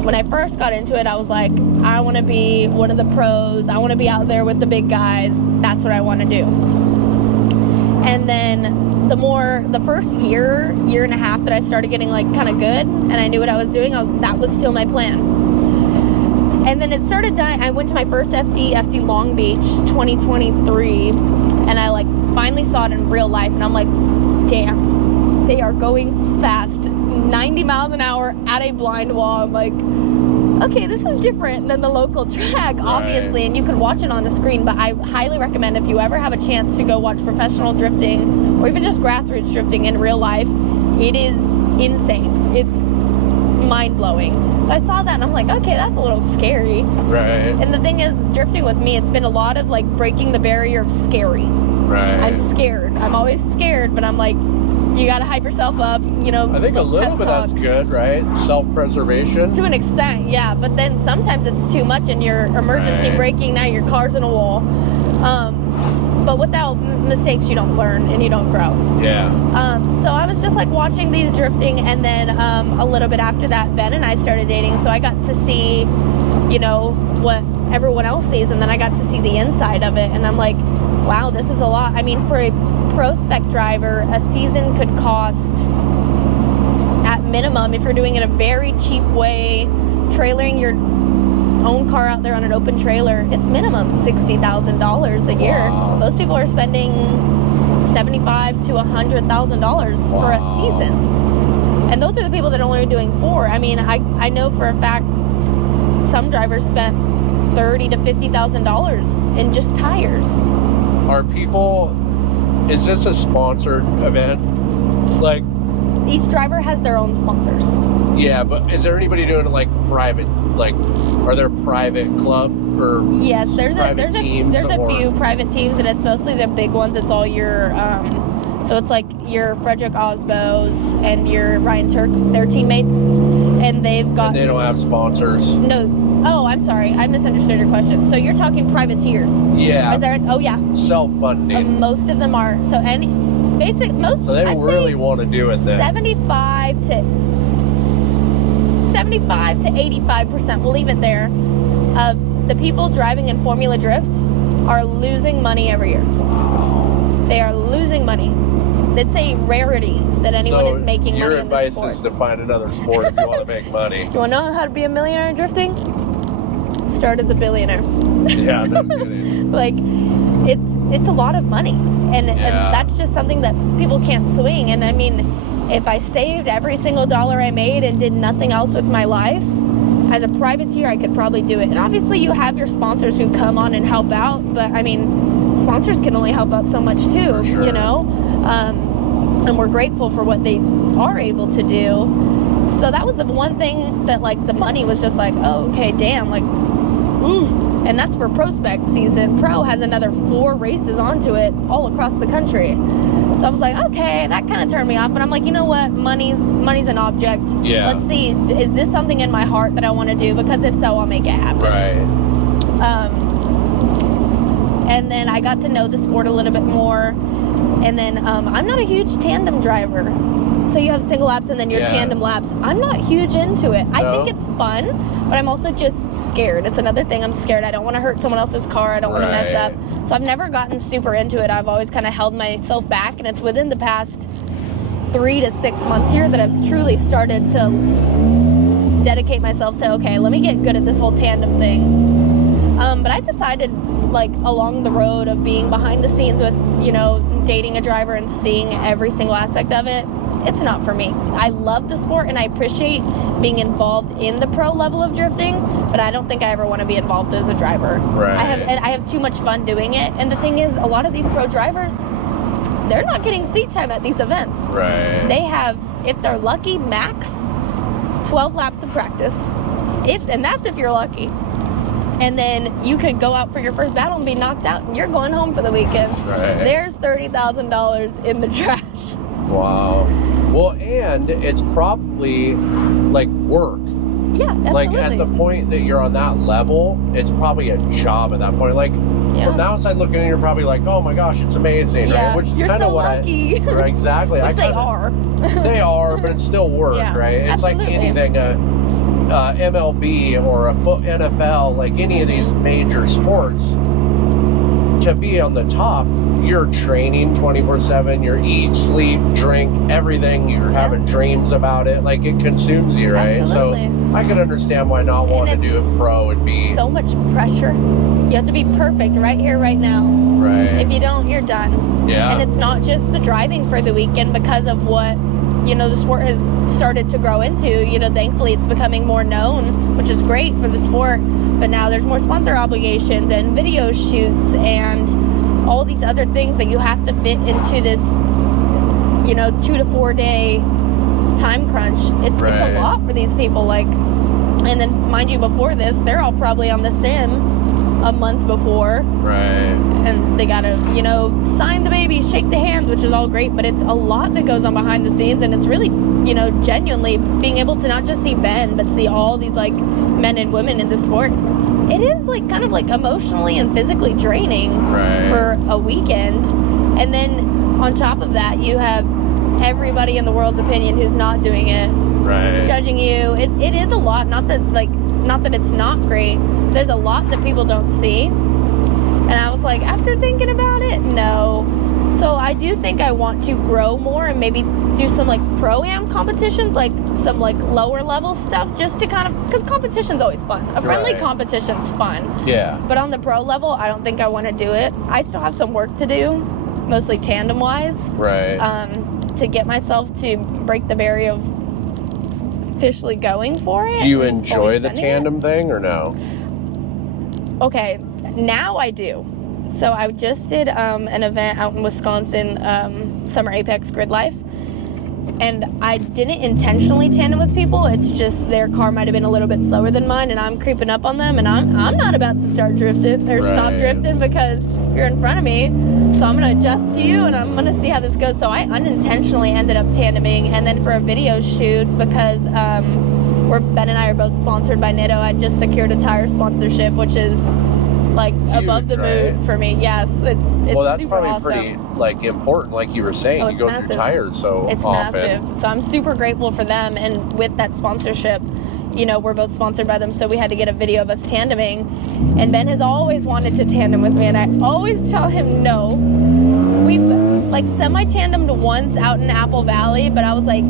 When I first got into it, I was like, I want to be one of the pros, I want to be out there with the big guys, that's what I want to do. And then the first year and a half that I started getting like kind of good, and I knew what I was doing, that was still my plan. And then it started dying. I went to my first FD Long Beach 2023, and I like finally saw it in real life, and I'm like, damn, they are going fast, 90 miles an hour at a blind wall. I'm like, okay, this is different than the local track, obviously, and you can watch it on the screen, but I highly recommend, if you ever have a chance to go watch professional drifting or even just grassroots drifting in real life, it is insane. It's mind-blowing. So I saw that and I'm like, okay, that's a little scary. Right. And the thing is, drifting with me, it's been a lot of like breaking the barrier of scary. Right. I'm scared. I'm always scared, but I'm like, you gotta hype yourself up, you know. I think a little bit that's good, right? Self-preservation. To an extent, yeah. But then sometimes it's too much and you're emergency braking, now your car's in a wall. But without mistakes, you don't learn and you don't grow. Yeah. So I was just like watching these drifting, and then a little bit after that, Ben and I started dating, so I got to see, you know, what everyone else sees, and then I got to see the inside of it, and I'm like, wow, this is a lot. I mean, for a pro spec driver, a season could cost, at minimum, if you're doing it a very cheap way, trailering your own car out there on an open trailer, it's minimum $60,000 a year. Wow. Most people are spending $75,000 to $100,000 for a season, and those are the people that are only doing 4. I mean, I know for a fact some drivers spent $30,000 to $50,000 in just tires. Are people? Is this a sponsored event? Like, each driver has their own sponsors. Yeah, but is there anybody doing it like private? Like, are there private club or yes? There's a few private teams, and it's mostly the big ones. It's all your so it's like your Frederick Osbos and your Ryan Turks, their teammates, and they've got. And they don't have sponsors. No. Oh, I'm sorry. I misunderstood your question. So you're talking privateers. Yeah. Is there? Oh, yeah. Self-funding. Most of them are. So most. So they really want to do it then. 75 to 85%. We'll leave it there. Of the people driving in Formula Drift are losing money every year. Wow. They are losing money. It's a rarity that anyone is making money in this sport. Your advice is to find another sport if you want to make money. You want to know how to be a millionaire in drifting? Start as a billionaire. Yeah, no kidding. Like, it's a lot of money, and that's just something that people can't swing. And I mean, if I saved every single dollar I made and did nothing else with my life, as a privateer, I could probably do it. And obviously, you have your sponsors who come on and help out, but I mean, sponsors can only help out so much too. For sure. You know. And we're grateful for what they are able to do. So that was the one thing that, like, the money was just like, oh, okay, damn, like, ooh. And that's for prospect season. Pro has another 4 races onto it all across the country. So I was like, okay, that kind of turned me off. But I'm like, you know what? Money's an object. Yeah. Let's see, is this something in my heart that I want to do? Because if so, I'll make it happen. Right. And then I got to know the sport a little bit more. And then I'm not a huge tandem driver. So you have single laps and then your tandem laps. I'm not huge into it. I think it's fun, but I'm also just scared. It's another thing. I'm scared. I don't want to hurt someone else's car. I don't want to mess up. So I've never gotten super into it. I've always kind of held myself back, and it's within the past 3 to 6 months here that I've truly started to dedicate myself to, okay, let me get good at this whole tandem thing. But I decided, like, along the road of being behind the scenes with, you know, dating a driver and seeing every single aspect of it, it's not for me. I love the sport and I appreciate being involved in the pro level of drifting, but I don't think I ever want to be involved as a driver. Right. I have too much fun doing it, and the thing is, a lot of these pro drivers, they're not getting seat time at these events. Right. They have, if they're lucky, max 12 laps of practice, and that's if you're lucky. And then you could go out for your first battle and be knocked out, and you're going home for the weekend. Right. There's $30,000 in the trash. Wow. Well, and it's probably like work. Yeah, absolutely. Like at the point that you're on that level, it's probably a job at that point. Like from the outside looking in, you're probably like, oh my gosh, it's amazing, right? Which is you're kind of so what lucky. Right, exactly. Which they are. They are, but it's still work, right? It's absolutely. like anything, MLB or a NFL, like any of these major sports. To be on the top, you're training 24/7. You eat, sleep, drink, everything. You're having dreams about it. Like it consumes you, right? Absolutely. So I can understand why not want to do it pro and be so much pressure. You have to be perfect right here, right now. Right. If you don't, you're done. Yeah. And it's not just the driving for the weekend because of what, you know, the sport has started to grow into. You know, thankfully it's becoming more known, which is great for the sport. But now there's more sponsor obligations and video shoots and all these other things that you have to fit into this, you know, 2 to 4 day time crunch. It's a lot for these people. Like, and then mind you, before this, they're all probably on the sim a month before. Right. And they gotta, you know, sign the baby, shake the hands, which is all great, but it's a lot that goes on behind the scenes, and it's really, you know, genuinely being able to not just see Ben, but see all these, like, men and women in the sport. It is, like, kind of, like, emotionally and physically draining for a weekend. And then, on top of that, you have everybody in the world's opinion who's not doing it. Right. Judging you. It is a lot, not that it's not great. There's a lot that people don't see. And I was like, after thinking about it, no. So I do think I want to grow more and maybe do some like pro-am competitions, like some like lower level stuff, just to kind of, because competition's always fun. A friendly competition's fun. Yeah. But on the pro level, I don't think I want to do it. I still have some work to do, mostly tandem wise. Right. To get myself to break the barrier of officially going for it. Do you enjoy the tandem thing or no? Okay, now I do. So I just did an event out in Wisconsin, Summer Apex Grid Life, and I didn't intentionally tandem with people. It's just their car might have been a little bit slower than mine, and I'm creeping up on them, and I'm not about to start drifting or stop drifting because you're in front of me. So I'm gonna adjust to you, and I'm gonna see how this goes. So I unintentionally ended up tandeming, and then for a video shoot, because where Ben and I are both sponsored by Nitto, I just secured a tire sponsorship, which is like huge, above the moon for me. Yes, it's well, that's super probably awesome. Pretty like important, like you were saying. You go through tires so it's often. Massive. So I'm super grateful for them, and with that sponsorship, you know, we're both sponsored by them, so we had to get a video of us tandeming. And Ben has always wanted to tandem with me, and I always tell him no. We've like semi-tandemed once out in Apple Valley, but I was like,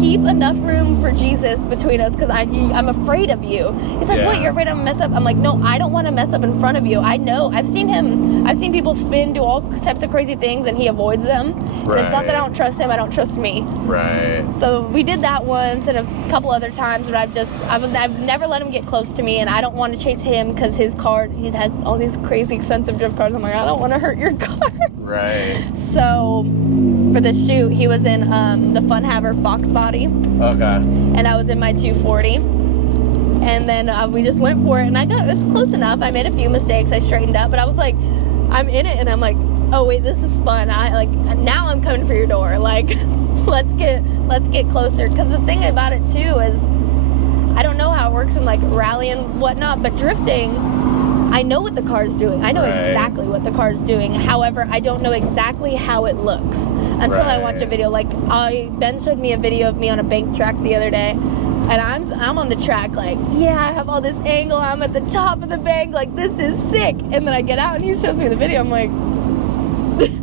keep enough room for Jesus between us, because I'm afraid of you. He's like, what, you're afraid I'm gonna mess up? I'm like, no, I don't want to mess up in front of you. I know. I've seen people spin, do all types of crazy things, and he avoids them. And it's not that I don't trust him, I don't trust me. Right. So we did that once and a couple other times, but I've never let him get close to me, and I don't want to chase him because his car, he has all these crazy expensive drift cars. I'm like, I don't want to hurt your car. Right. So for the shoot, he was in the Fun Haver Fox body. Okay. And I was in my 240. And then we just went for it, and it was close enough. I made a few mistakes. I straightened up, but I was like, I'm in it, and I'm like, oh wait, this is fun. Now I'm coming for your door. Like, let's get closer. Because the thing about it too is, I don't know how it works in like rally and whatnot, but drifting, I know what the car's doing. I know exactly what the car's doing. However, I don't know exactly how it looks. until I watch a video. Like, Ben showed me a video of me on a bank track the other day, and I'm on the track like, yeah, I have all this angle, I'm at the top of the bank, like, this is sick. And then I get out and he shows me the video, I'm like,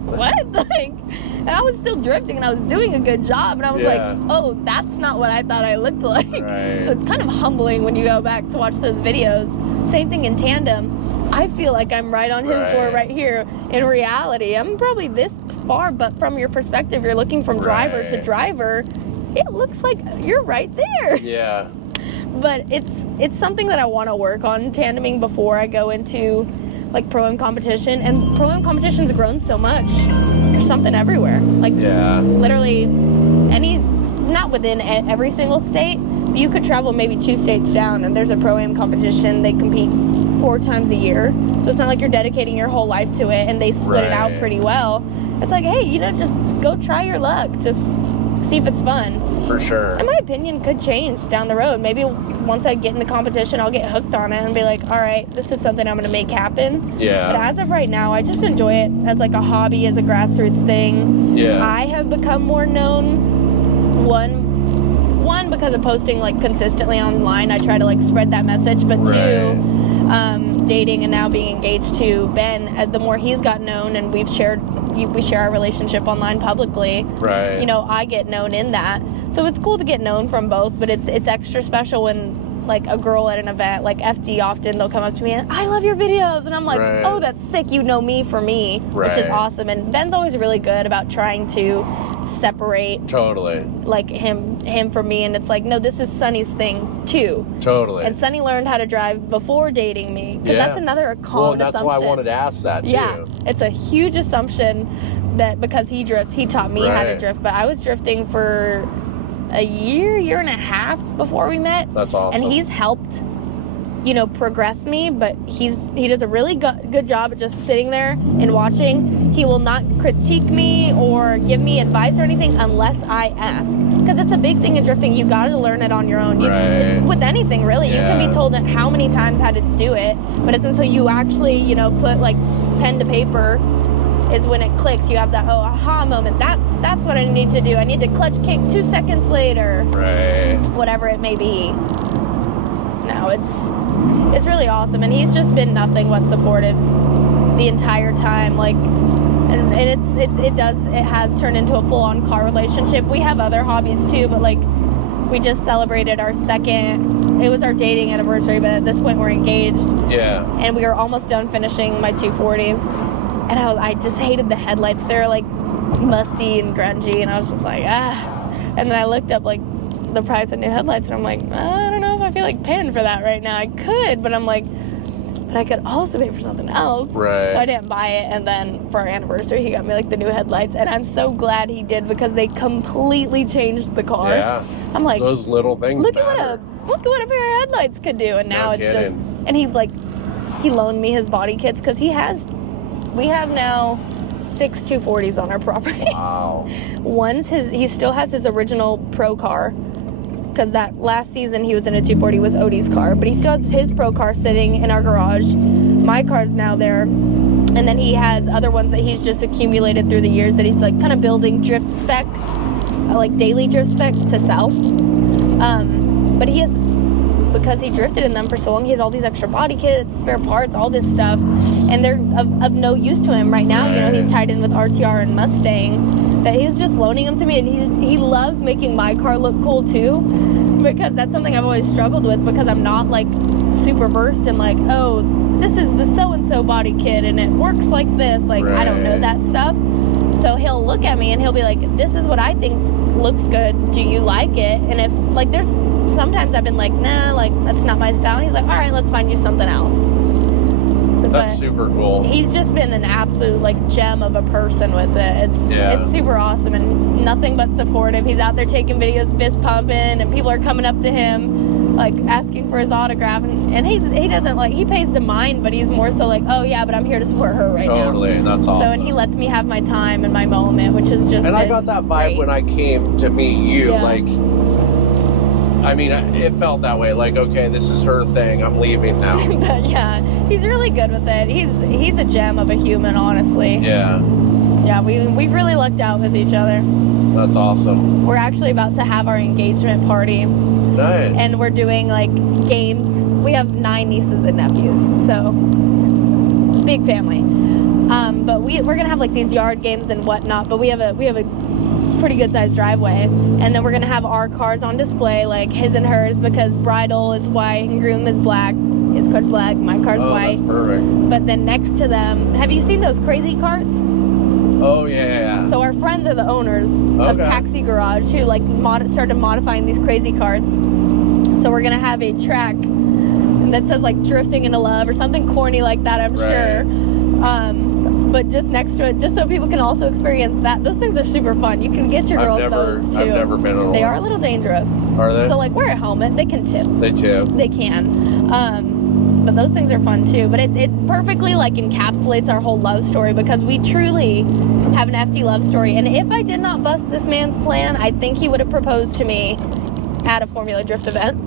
what? Like, and I was still drifting and I was doing a good job, and I was like, oh, that's not what I thought I looked like. So it's kind of humbling when you go back to watch those videos. Same thing in tandem. I feel like I'm right on his door right here. In reality, I'm probably this far, but from your perspective, you're looking from driver to driver, it looks like you're right there. Yeah. But it's something that I want to work on, tandeming, before I go into like Pro-Am competition. And Pro-Am competition's grown so much. There's something everywhere. Like, literally not within every single state, but you could travel maybe 2 states down and there's a Pro-Am competition. They compete 4 times a year. So it's not like you're dedicating your whole life to it, and they split it out pretty well. It's like, hey, you know, just go try your luck. Just see if it's fun. For sure. And my opinion could change down the road. Maybe once I get into competition, I'll get hooked on it and be like, all right, this is something I'm going to make happen. Yeah. But as of right now, I just enjoy it as like a hobby, as a grassroots thing. Yeah. I have become more known, one because of posting like consistently online. I try to like spread that message, but two, dating and now being engaged to Ben, the more he's got known and we share our relationship online publicly, you know, I get known in that. So it's cool to get known from both, but it's extra special when like a girl at an event, like FD, often they'll come up to me and, I love your videos, and I'm like, oh, that's sick, you know me for me, which is awesome. And Ben's always really good about trying to separate like him from me, and it's like, no, this is Sunny's thing too. And Sunny learned how to drive before dating me, because that's another common assumption. That's why I wanted to ask that too. Yeah, it's a huge assumption that because he drifts, he taught me how to drift. But I was drifting for a year and a half before we met. That's awesome. And he's helped, you know, progress me, but he does a really good job of just sitting there and watching. He will not critique me or give me advice or anything unless I ask, because it's a big thing in drifting. You got to learn it on your own. With anything, really. You can be told how many times how to do it, but it's until you actually, you know, put like pen to paper is when it clicks. You have that aha moment. That's what I need to do. I need to clutch kick 2 seconds later. Whatever it may be. No, it's really awesome, and he's just been nothing but supportive the entire time. Like, and it has turned into a full-on car relationship. We have other hobbies too, but like, we just celebrated our it was our dating anniversary, but at this point we're engaged. Yeah. And we were almost done finishing my 240, and I just hated the headlights. They're like musty and grungy, and I was just like, and then I looked up like the price of new headlights, and I'm like, I don't know if I feel like paying for that right now. I could, but I'm like, but I could also pay for something else. So I didn't buy it, and then for our anniversary he got me like the new headlights, and I'm so glad he did, because they completely changed the car. I'm like, those little things look at what a pair of headlights could do. And now it's just, and he loaned me his body kits, because we have now 6 240s on our property. Wow. One's he still has his original pro car, because that last season he was in a 240 was Odie's car, but he still has his pro car sitting in our garage. My car's now there, and then he has other ones that he's just accumulated through the years that he's like kind of building drift spec, like daily drift spec to sell. But he has, because he drifted in them for so long, he has all these extra body kits, spare parts, all this stuff, and they're of no use to him right now. You know, he's tied in with RTR and Mustang, that he's just loaning them to me, and he loves making my car look cool too, because that's something I've always struggled with, because I'm not like super versed in like, oh, this is the so-and-so body kit and it works like this. Like, I don't know that stuff. So he'll look at me and he'll be like, this is what I think looks good. Do you like it? And if like, there's sometimes I've been like, nah, like that's not my style. And he's like, all right, let's find you something else. So, that's super cool. He's just been an absolute like gem of a person with it. It's super awesome, and nothing but supportive. He's out there taking videos, fist pumping, and people are coming up to him like asking for his autograph, and he doesn't like, he pays the mind, but he's more so like, oh yeah, but I'm here to support her right now. Totally, that's awesome. So, and he lets me have my time and my moment, which is just, and I got that vibe when I came to meet you. Like, I mean, it felt that way. Like, okay, this is her thing. I'm leaving now. Yeah, he's really good with it. He's a gem of a human, honestly. Yeah. Yeah, we've really lucked out with each other. That's awesome. We're actually about to have our engagement party. Nice. And we're doing like games. We have 9 nieces and nephews, so big family. But we're gonna have like these yard games and whatnot. But we have a pretty good sized driveway, and then we're gonna have our cars on display, like his and hers, because bridal is white and groom is black. His car's black, my car's white. That's perfect. But then next to them, have you seen those crazy carts? Oh yeah. So our friends are the owners of Taxi Garage, who like started modifying these crazy carts. So we're gonna have a track that says like "Drifting into Love" or something corny like that, I'm sure. But just next to it, just so people can also experience that. Those things are super fun. You can get your girls those too. I've never been on one. They are a little dangerous. Are they? So like wear a helmet. They can tip. They tip. They can. But those things are fun too. But it perfectly like encapsulates our whole love story, because we truly have an FD love story. And if I did not bust this man's plan, I think he would have proposed to me at a Formula Drift event,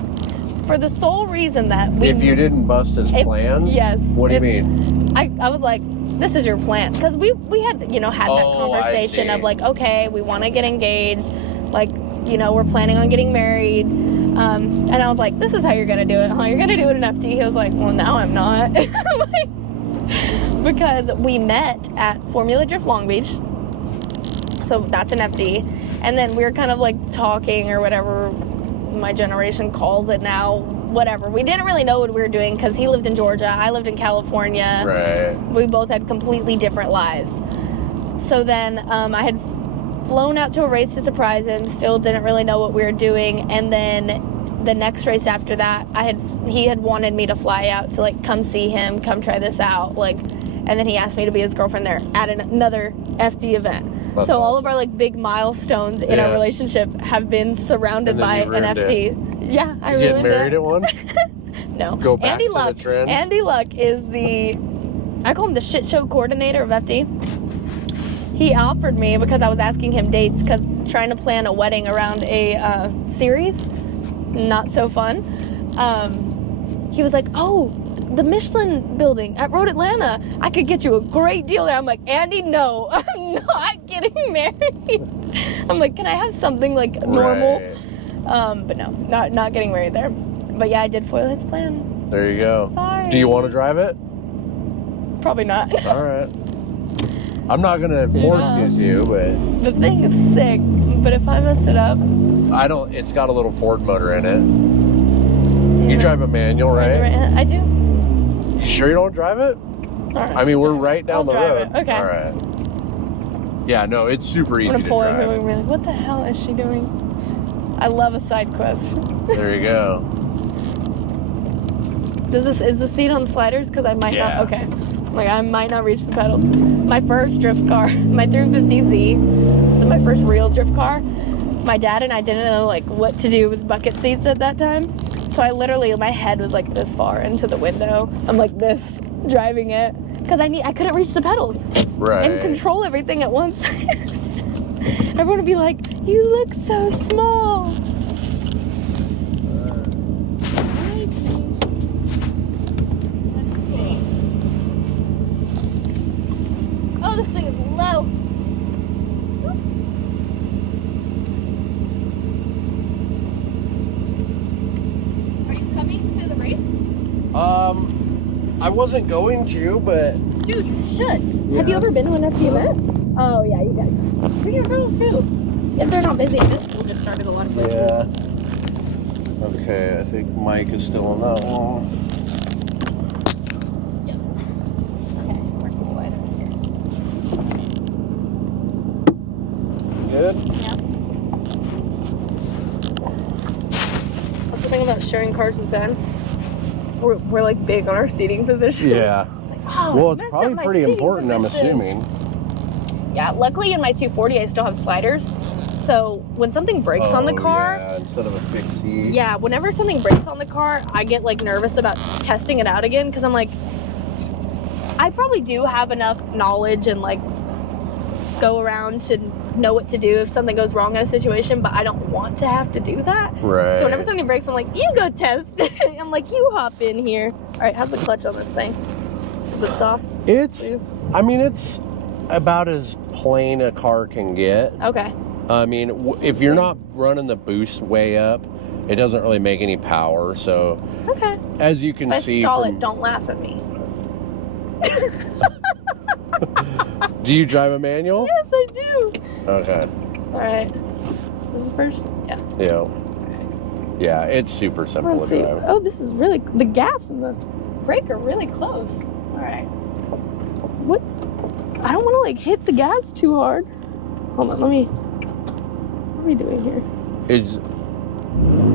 for the sole reason that if you didn't bust his plans? Yes. What do you mean? I was like, this is your plan, because we had had that conversation of like, okay, we want to get engaged, like, we're planning on getting married. And I was like, this is how you're going to do it, huh? You're going to do it in FD. He was like, well, now I'm not. Because we met at Formula Drift Long Beach. So that's an FD. And then we were kind of like talking, or whatever my generation calls it now. Whatever. We didn't really know what we were doing, because he lived in Georgia. I lived in California. Right. We both had completely different lives. So then I had flown out to a race to surprise him, still didn't really know what we were doing, and then the next race after that, he had wanted me to fly out to like come see him, come try this out, like, and then he asked me to be his girlfriend there at another FD event. That's so all awesome. of our like big milestones in our relationship have been surrounded by an FD. Yeah, I ruined it. You get married at one? No. Go back Andy to Luck, the trend? Andy Luck is I call him the shit show coordinator of FD. He offered me, because I was asking him dates, because trying to plan a wedding around a series, not so fun. He was like, oh, the Michelin building at Road Atlanta, I could get you a great deal there. I'm like, Andy, no, I'm not getting married. I'm like, can I have something like normal? Right. But no, not getting married there. But yeah, I did foil his plan. There you go. Sorry. Do you want to drive it? Probably not. All right. I'm not gonna force you to, but the thing is sick. But if I mess it up, it's got a little Ford motor in it. You drive a manual, right? I do. You sure you don't drive it? All right. I mean, we're right down the road. Okay. All right. Yeah, no, it's super easy I'm to gonna pull drive. into it and be like, what the hell is she doing? I love a side quest. There you go. Is the seat on the sliders? Because I might not. Okay. Like, I might not reach the pedals. My first drift car, my 350Z, my first real drift car, my dad and I didn't know like what to do with bucket seats at that time. So I literally, my head was like this far into the window. I'm like this, driving it, because I couldn't reach the pedals. Right. And control everything at once. Everyone would be like, you look so small. Oh, this thing is low. Are you coming to the race? I wasn't going to, but Dude, you should. Yeah. Have you ever been to an FD event? Oh, yeah, you guys. Bring your girls, too. If they're not busy, this school just started a lot of places. yeah. Okay, I think Mike is still on that one. Yep. Okay, where's the slider? Good? Yeah. That's the thing about sharing cars with Ben. We're like big on our seating position. Yeah. It's like, oh, Well, I it's messed probably up my pretty seating important, I'm position. assuming. Yeah, luckily in my 240 I still have sliders. So when something breaks on the car, Yeah, instead of a fixed seat. yeah, whenever something breaks on the car, I get like nervous about testing it out again, because I'm like, I probably do have enough knowledge and like go around to know what to do if something goes wrong in a situation, but I don't want to have to do that. Right. So whenever something breaks, I'm like, you go test. I'm like, you hop in here. All right, how's the clutch on this thing? Is it soft? It's, I mean, it's about as plain a car can get. Okay. I mean, if you're not running the boost way up, it doesn't really make any power. So, okay. As you can see, stall it. Don't laugh at me. Do you drive a manual? Yes, I do. Okay. All right. This is first. Yeah. Yeah. Yeah, it's super simple Let's to see. drive. Oh, this is really, the gas and the brake are really close. All right. What? I don't want to like hit the gas too hard. Hold on, what are we doing here?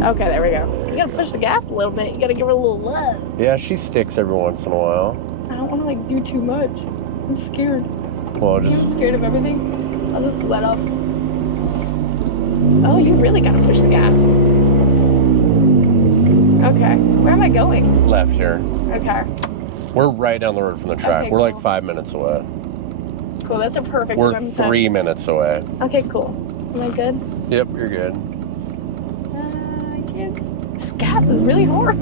Okay, there we go. You gotta push the gas a little bit. You gotta give her a little love. Yeah, she sticks every once in a while. I don't want to like do too much. I'm scared. Well, I'm scared of everything. I'll just let off. Oh, you really gotta push the gas. Okay, where am I going? Left here. Okay. We're right down the road from the track. Okay, We're cool. like 5 minutes away. Cool, that's a perfect We're time. 3 minutes away. Okay, cool. Am I good? Yep, you're good. I can't. This gas is really hard.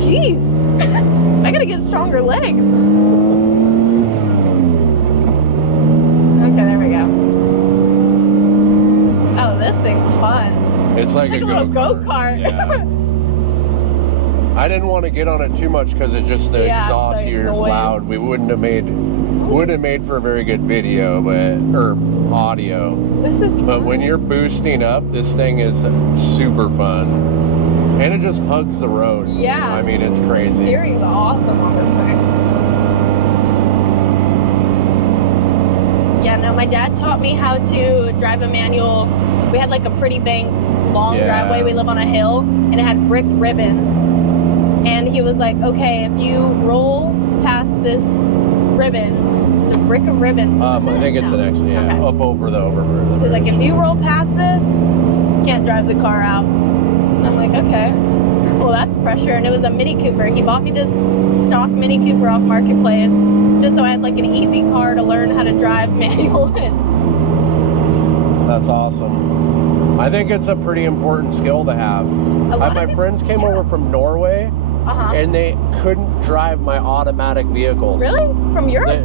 Jeez. I gotta get stronger legs. Okay, there we go. Oh, this thing's fun. It's like a little go-kart. Yeah. I didn't want to get on it too much because it's just the exhaust here is loud. We wouldn't have made for a very good video, or audio. This is fun. But when you're boosting up, this thing is super fun, and it just hugs the road. Yeah. I mean, it's crazy. The steering's awesome on this thing. Yeah, no, my dad taught me how to drive a manual. We had like a pretty banked long driveway. We live on a hill, and it had bricked ribbons. And he was like, okay, if you roll past this ribbon, the brick of ribbons. I think it's an extra, up over the overbridge. He was like, if you roll past this, you can't drive the car out. And I'm like, okay, well, that's pressure. And it was a Mini Cooper. He bought me this stock Mini Cooper off Marketplace just so I had like an easy car to learn how to drive manual in. That's awesome. I think it's a pretty important skill to have. My friends came over from Norway. And they couldn't drive my automatic vehicles. Really? From Europe?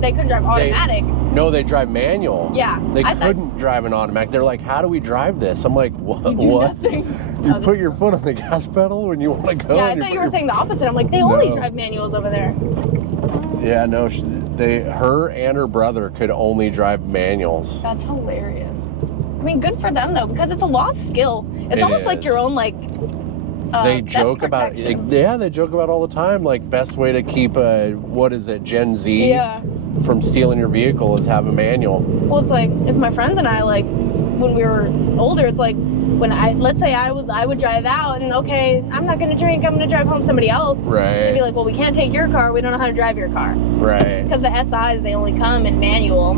They couldn't drive automatic. No, they drive manual. Yeah. They couldn't drive an automatic. They're like, how do we drive this? I'm like, what? You put your foot on the gas pedal when you want to go? Yeah, I thought you were saying the opposite. I'm like, they only drive manuals over there. Yeah, no, her and her brother could only drive manuals. That's hilarious. I mean, good for them though, because it's a lost skill. It's almost like your own they joke about they joke about all the time, like best way to keep Gen Z from stealing your vehicle is have a manual. Well, it's like if my friends and I, like when we were older, it's like when let's say I would drive out and okay, I'm not gonna drink, I'm gonna drive home somebody else. Right. They'd be like, well, we can't take your car, we don't know how to drive your car. Right. Because the SIs, they only come in manual,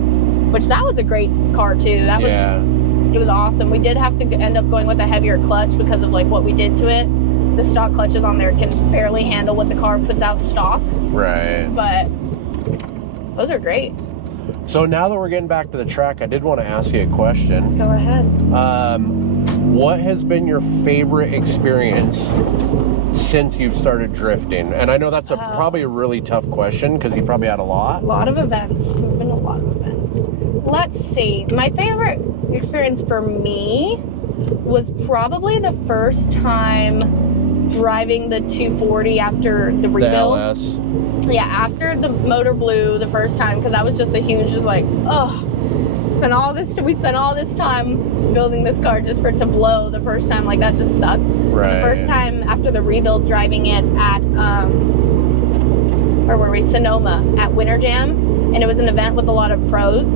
which that was a great car too. It was awesome. We did have to end up going with a heavier clutch because of like what we did to it. The stock clutches on there can barely handle what the car puts out stock. Right. But those are great. So now that we're getting back to the track, I did want to ask you a question. Go ahead. What has been your favorite experience since you've started drifting? And I know that's probably a really tough question because you probably had a lot. A lot of events. We've been to a lot of events. Let's see. My favorite experience for me was probably the first time driving the 240 after the rebuild. The LS. Yeah, after the motor blew the first time, because that was just a huge, just like, we spent all this time building this car just for it to blow the first time. Like, that just sucked. Right. The first time after the rebuild, driving it at where were we? Sonoma at Winter Jam, and it was an event with a lot of pros.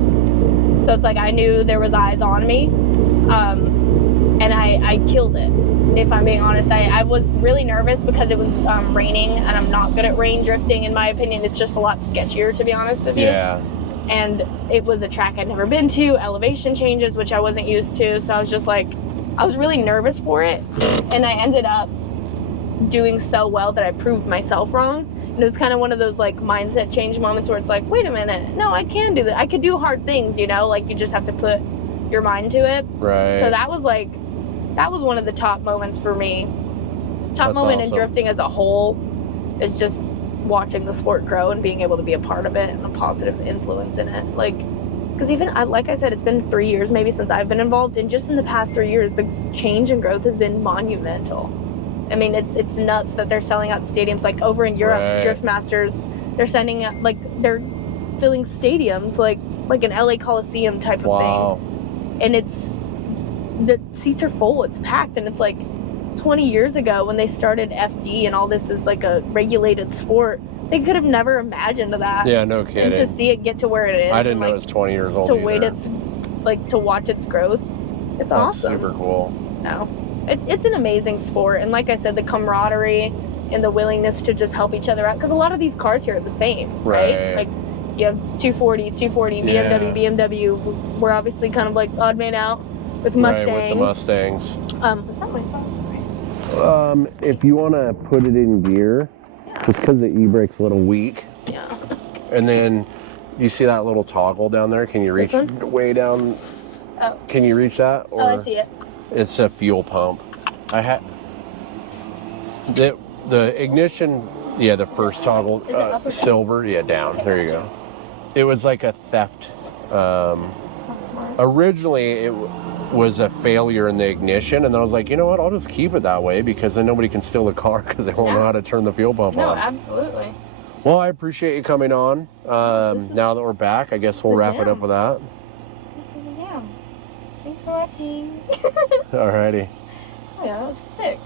So it's like I knew there was eyes on me, and I killed it. If I'm being honest, I was really nervous because it was raining, and I'm not good at rain drifting. In my opinion, it's just a lot sketchier, to be honest with you. Yeah. And it was a track I'd never been to, elevation changes, which I wasn't used to. So I was just like, I was really nervous for it, and I ended up doing so well that I proved myself wrong. And it was kind of one of those like mindset change moments where it's like, wait a minute, no, I can do that. I could do hard things, you know, like you just have to put your mind to it. Right. So that was one of the top moments for me. Top moment in drifting as a whole. is just watching the sport grow and being able to be a part of it and a positive influence in it. Like, because even, like I said, it's been 3 years maybe since I've been involved, and just in the past 3 years, the change and growth has been monumental. I mean, it's nuts that they're selling out stadiums. Like over in Europe, Right. Drift Masters, they're sending out, like, they're filling stadiums like an LA Coliseum type of Wow. thing. And the seats are full, it's packed, and it's like 20 years ago when they started FD and all this is like a regulated sport, they could have never imagined that. Yeah, no And kidding. to see it get to where it is, I didn't and, know it was 20 years old to either. wait its, like, to watch its growth, it's That's awesome. super cool. No, it's an amazing sport, and like I said, the camaraderie and the willingness to just help each other out, because a lot of these cars here are the same, right? Like you have 240, BMW, BMW. We're obviously kind of like odd man out with Mustangs. Right, with the Mustangs. Is that my phone? Sorry. If you want to put it in gear, just because the e-brake's a little weak. Yeah. And then you see that little toggle down there? Can you reach This one? way down? Oh. Can you reach that? Or Oh, I see it. It's a fuel pump. I had the ignition. Yeah, the first toggle, Is it up or down? silver. Yeah, down. Okay, There you gotcha. go. It was like a theft. That's smart. Originally, it was a failure in the ignition, and then I was like, you know what? I'll just keep it that way because then nobody can steal the car because they won't know how to turn the fuel pump No, on. absolutely. Well, I appreciate you coming on. Now that we're back, I guess we'll a wrap it jam. up with that. This is a jam. Thanks for watching. Alrighty. Oh, yeah, that was sick.